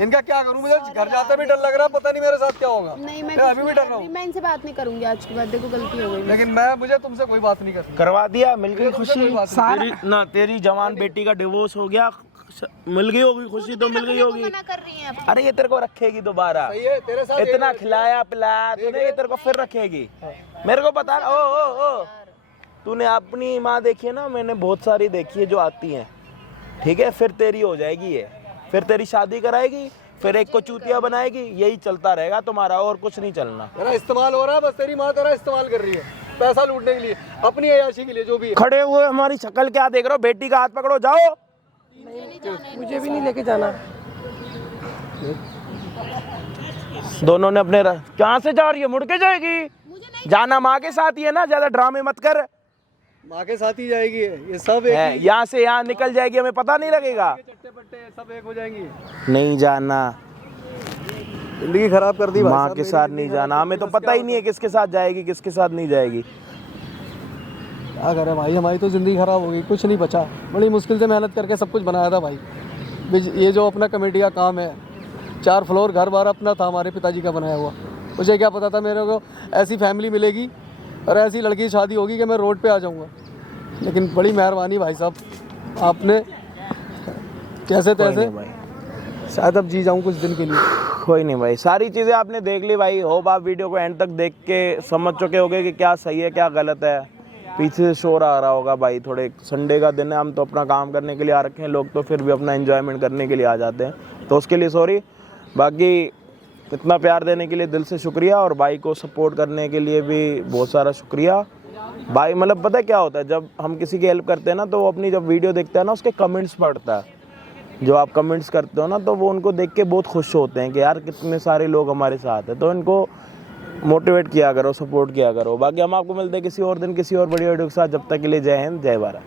इनका क्या करूं? मुझे घर जाते भी डर लग रहा है, पता नहीं मेरे साथ क्या होगा। नहीं, मैं मैं कुछ अभी भी नहीं डर कर रहा रही। हूँ। मैं इनसे बात नहीं करूंगी आज के बाद, देखो गलती हो गई। लेकिन मुझे तुमसे कोई बात नहीं करनी। करवा दिया, मिल गई तुमसे कोई खुशी। बात नहीं। तेरी ना, तेरी जवान बेटी का डिवोर्स हो गया, मिल गई होगी खुशी, तो मिल गई होगी। मना कर रही हैं। अरे ये तेरे को रखेगी दोबारा, सही है, तेरे साथ इतना एक- खिलाया पिलाया तूने, ये तेरे को फिर रखेगी। मेरे को पता। ओ तूने अपनी माँ देखी है ना, मैंने बहुत सारी देखी है जो आती हैं, ठीक है? फिर तेरी हो जाएगी ये, फिर तेरी शादी कराएगी, फिर एक को चूतिया बनाएगी। यही चलता रहेगा तुम्हारा, और कुछ नहीं चलना। मेरा इस्तेमाल हो रहा है, बस तेरी माँ तेरा इस्तेमाल कर रही है पैसा लूटने के लिए, अपनी अयाशी के लिए, जो भी है। खड़े हुए हमारी शक्ल क्या देख रहे हो? बेटी का हाथ पकड़ो, जाओ। मुझे भी नहीं लेके जाना। दोनों ने अपने कहाँ से जा रही है? मुड़ के जाएगी। मुझे नहीं जाना माँ के साथ ही है ना, ज्यादा ड्रामे मत कर। माँ के साथ ही जाएगी ये सब एक है, ही यहाँ से यहाँ निकल जाएगी, हमें पता नहीं लगेगा। चट्टे पट्टे सब एक हो जाएंगी। नहीं जाना, जिंदगी खराब कर दी भाई माँ साहब, के मेरी साथ जिंदगी नहीं खराब जाना। कर हमें दी, तो बस पता क्या ही नहीं है किसके साथ जाएगी किसके साथ नहीं जाएगी। क्या करें भाई, हमारी तो ज़िंदगी ख़राब हो गई, कुछ नहीं बचा। बड़ी मुश्किल से मेहनत करके सब कुछ बनाया था भाई। ये जो अपना कमेटी का काम है, 4 फ्लोर घर बार अपना था हमारे पिताजी का बनाया हुआ। मुझे क्या पता था मेरे को ऐसी फैमिली मिलेगी और ऐसी लड़की की शादी होगी कि मैं रोड पे आ जाऊंगा। लेकिन बड़ी मेहरबानी भाई साहब, आपने कैसे कोई तैसे नहीं भाई, शायद अब जी जाऊँ कुछ दिन के लिए। कोई नहीं भाई, सारी चीज़ें आपने देख ली भाई। होप आप वीडियो को एंड तक देख के समझ चुके होगे कि क्या सही है क्या गलत है। पीछे से शोर आ रहा होगा भाई, थोड़े संडे का दिन है, हम तो अपना काम करने के लिए आ रखे हैं, लोग तो फिर भी अपना एंजॉयमेंट करने के लिए आ जाते हैं, तो उसके लिए सॉरी। बाकी इतना प्यार देने के लिए दिल से शुक्रिया, और भाई को सपोर्ट करने के लिए भी बहुत सारा शुक्रिया भाई। मतलब पता है क्या होता है, जब हम किसी की हेल्प करते हैं ना, तो वो अपनी जब वीडियो देखता है ना, उसके कमेंट्स पढ़ता है। जो आप कमेंट्स करते हो ना, तो वो उनको देख के बहुत खुश होते हैं कि यार कितने सारे लोग हमारे साथ हैं। तो इनको मोटिवेट किया करो, सपोर्ट किया करो। बाकी हम आपको मिलते हैं किसी और दिन किसी और बड़ी वीडियो के साथ। जब तक के लिए जय हिंद, जय भारत।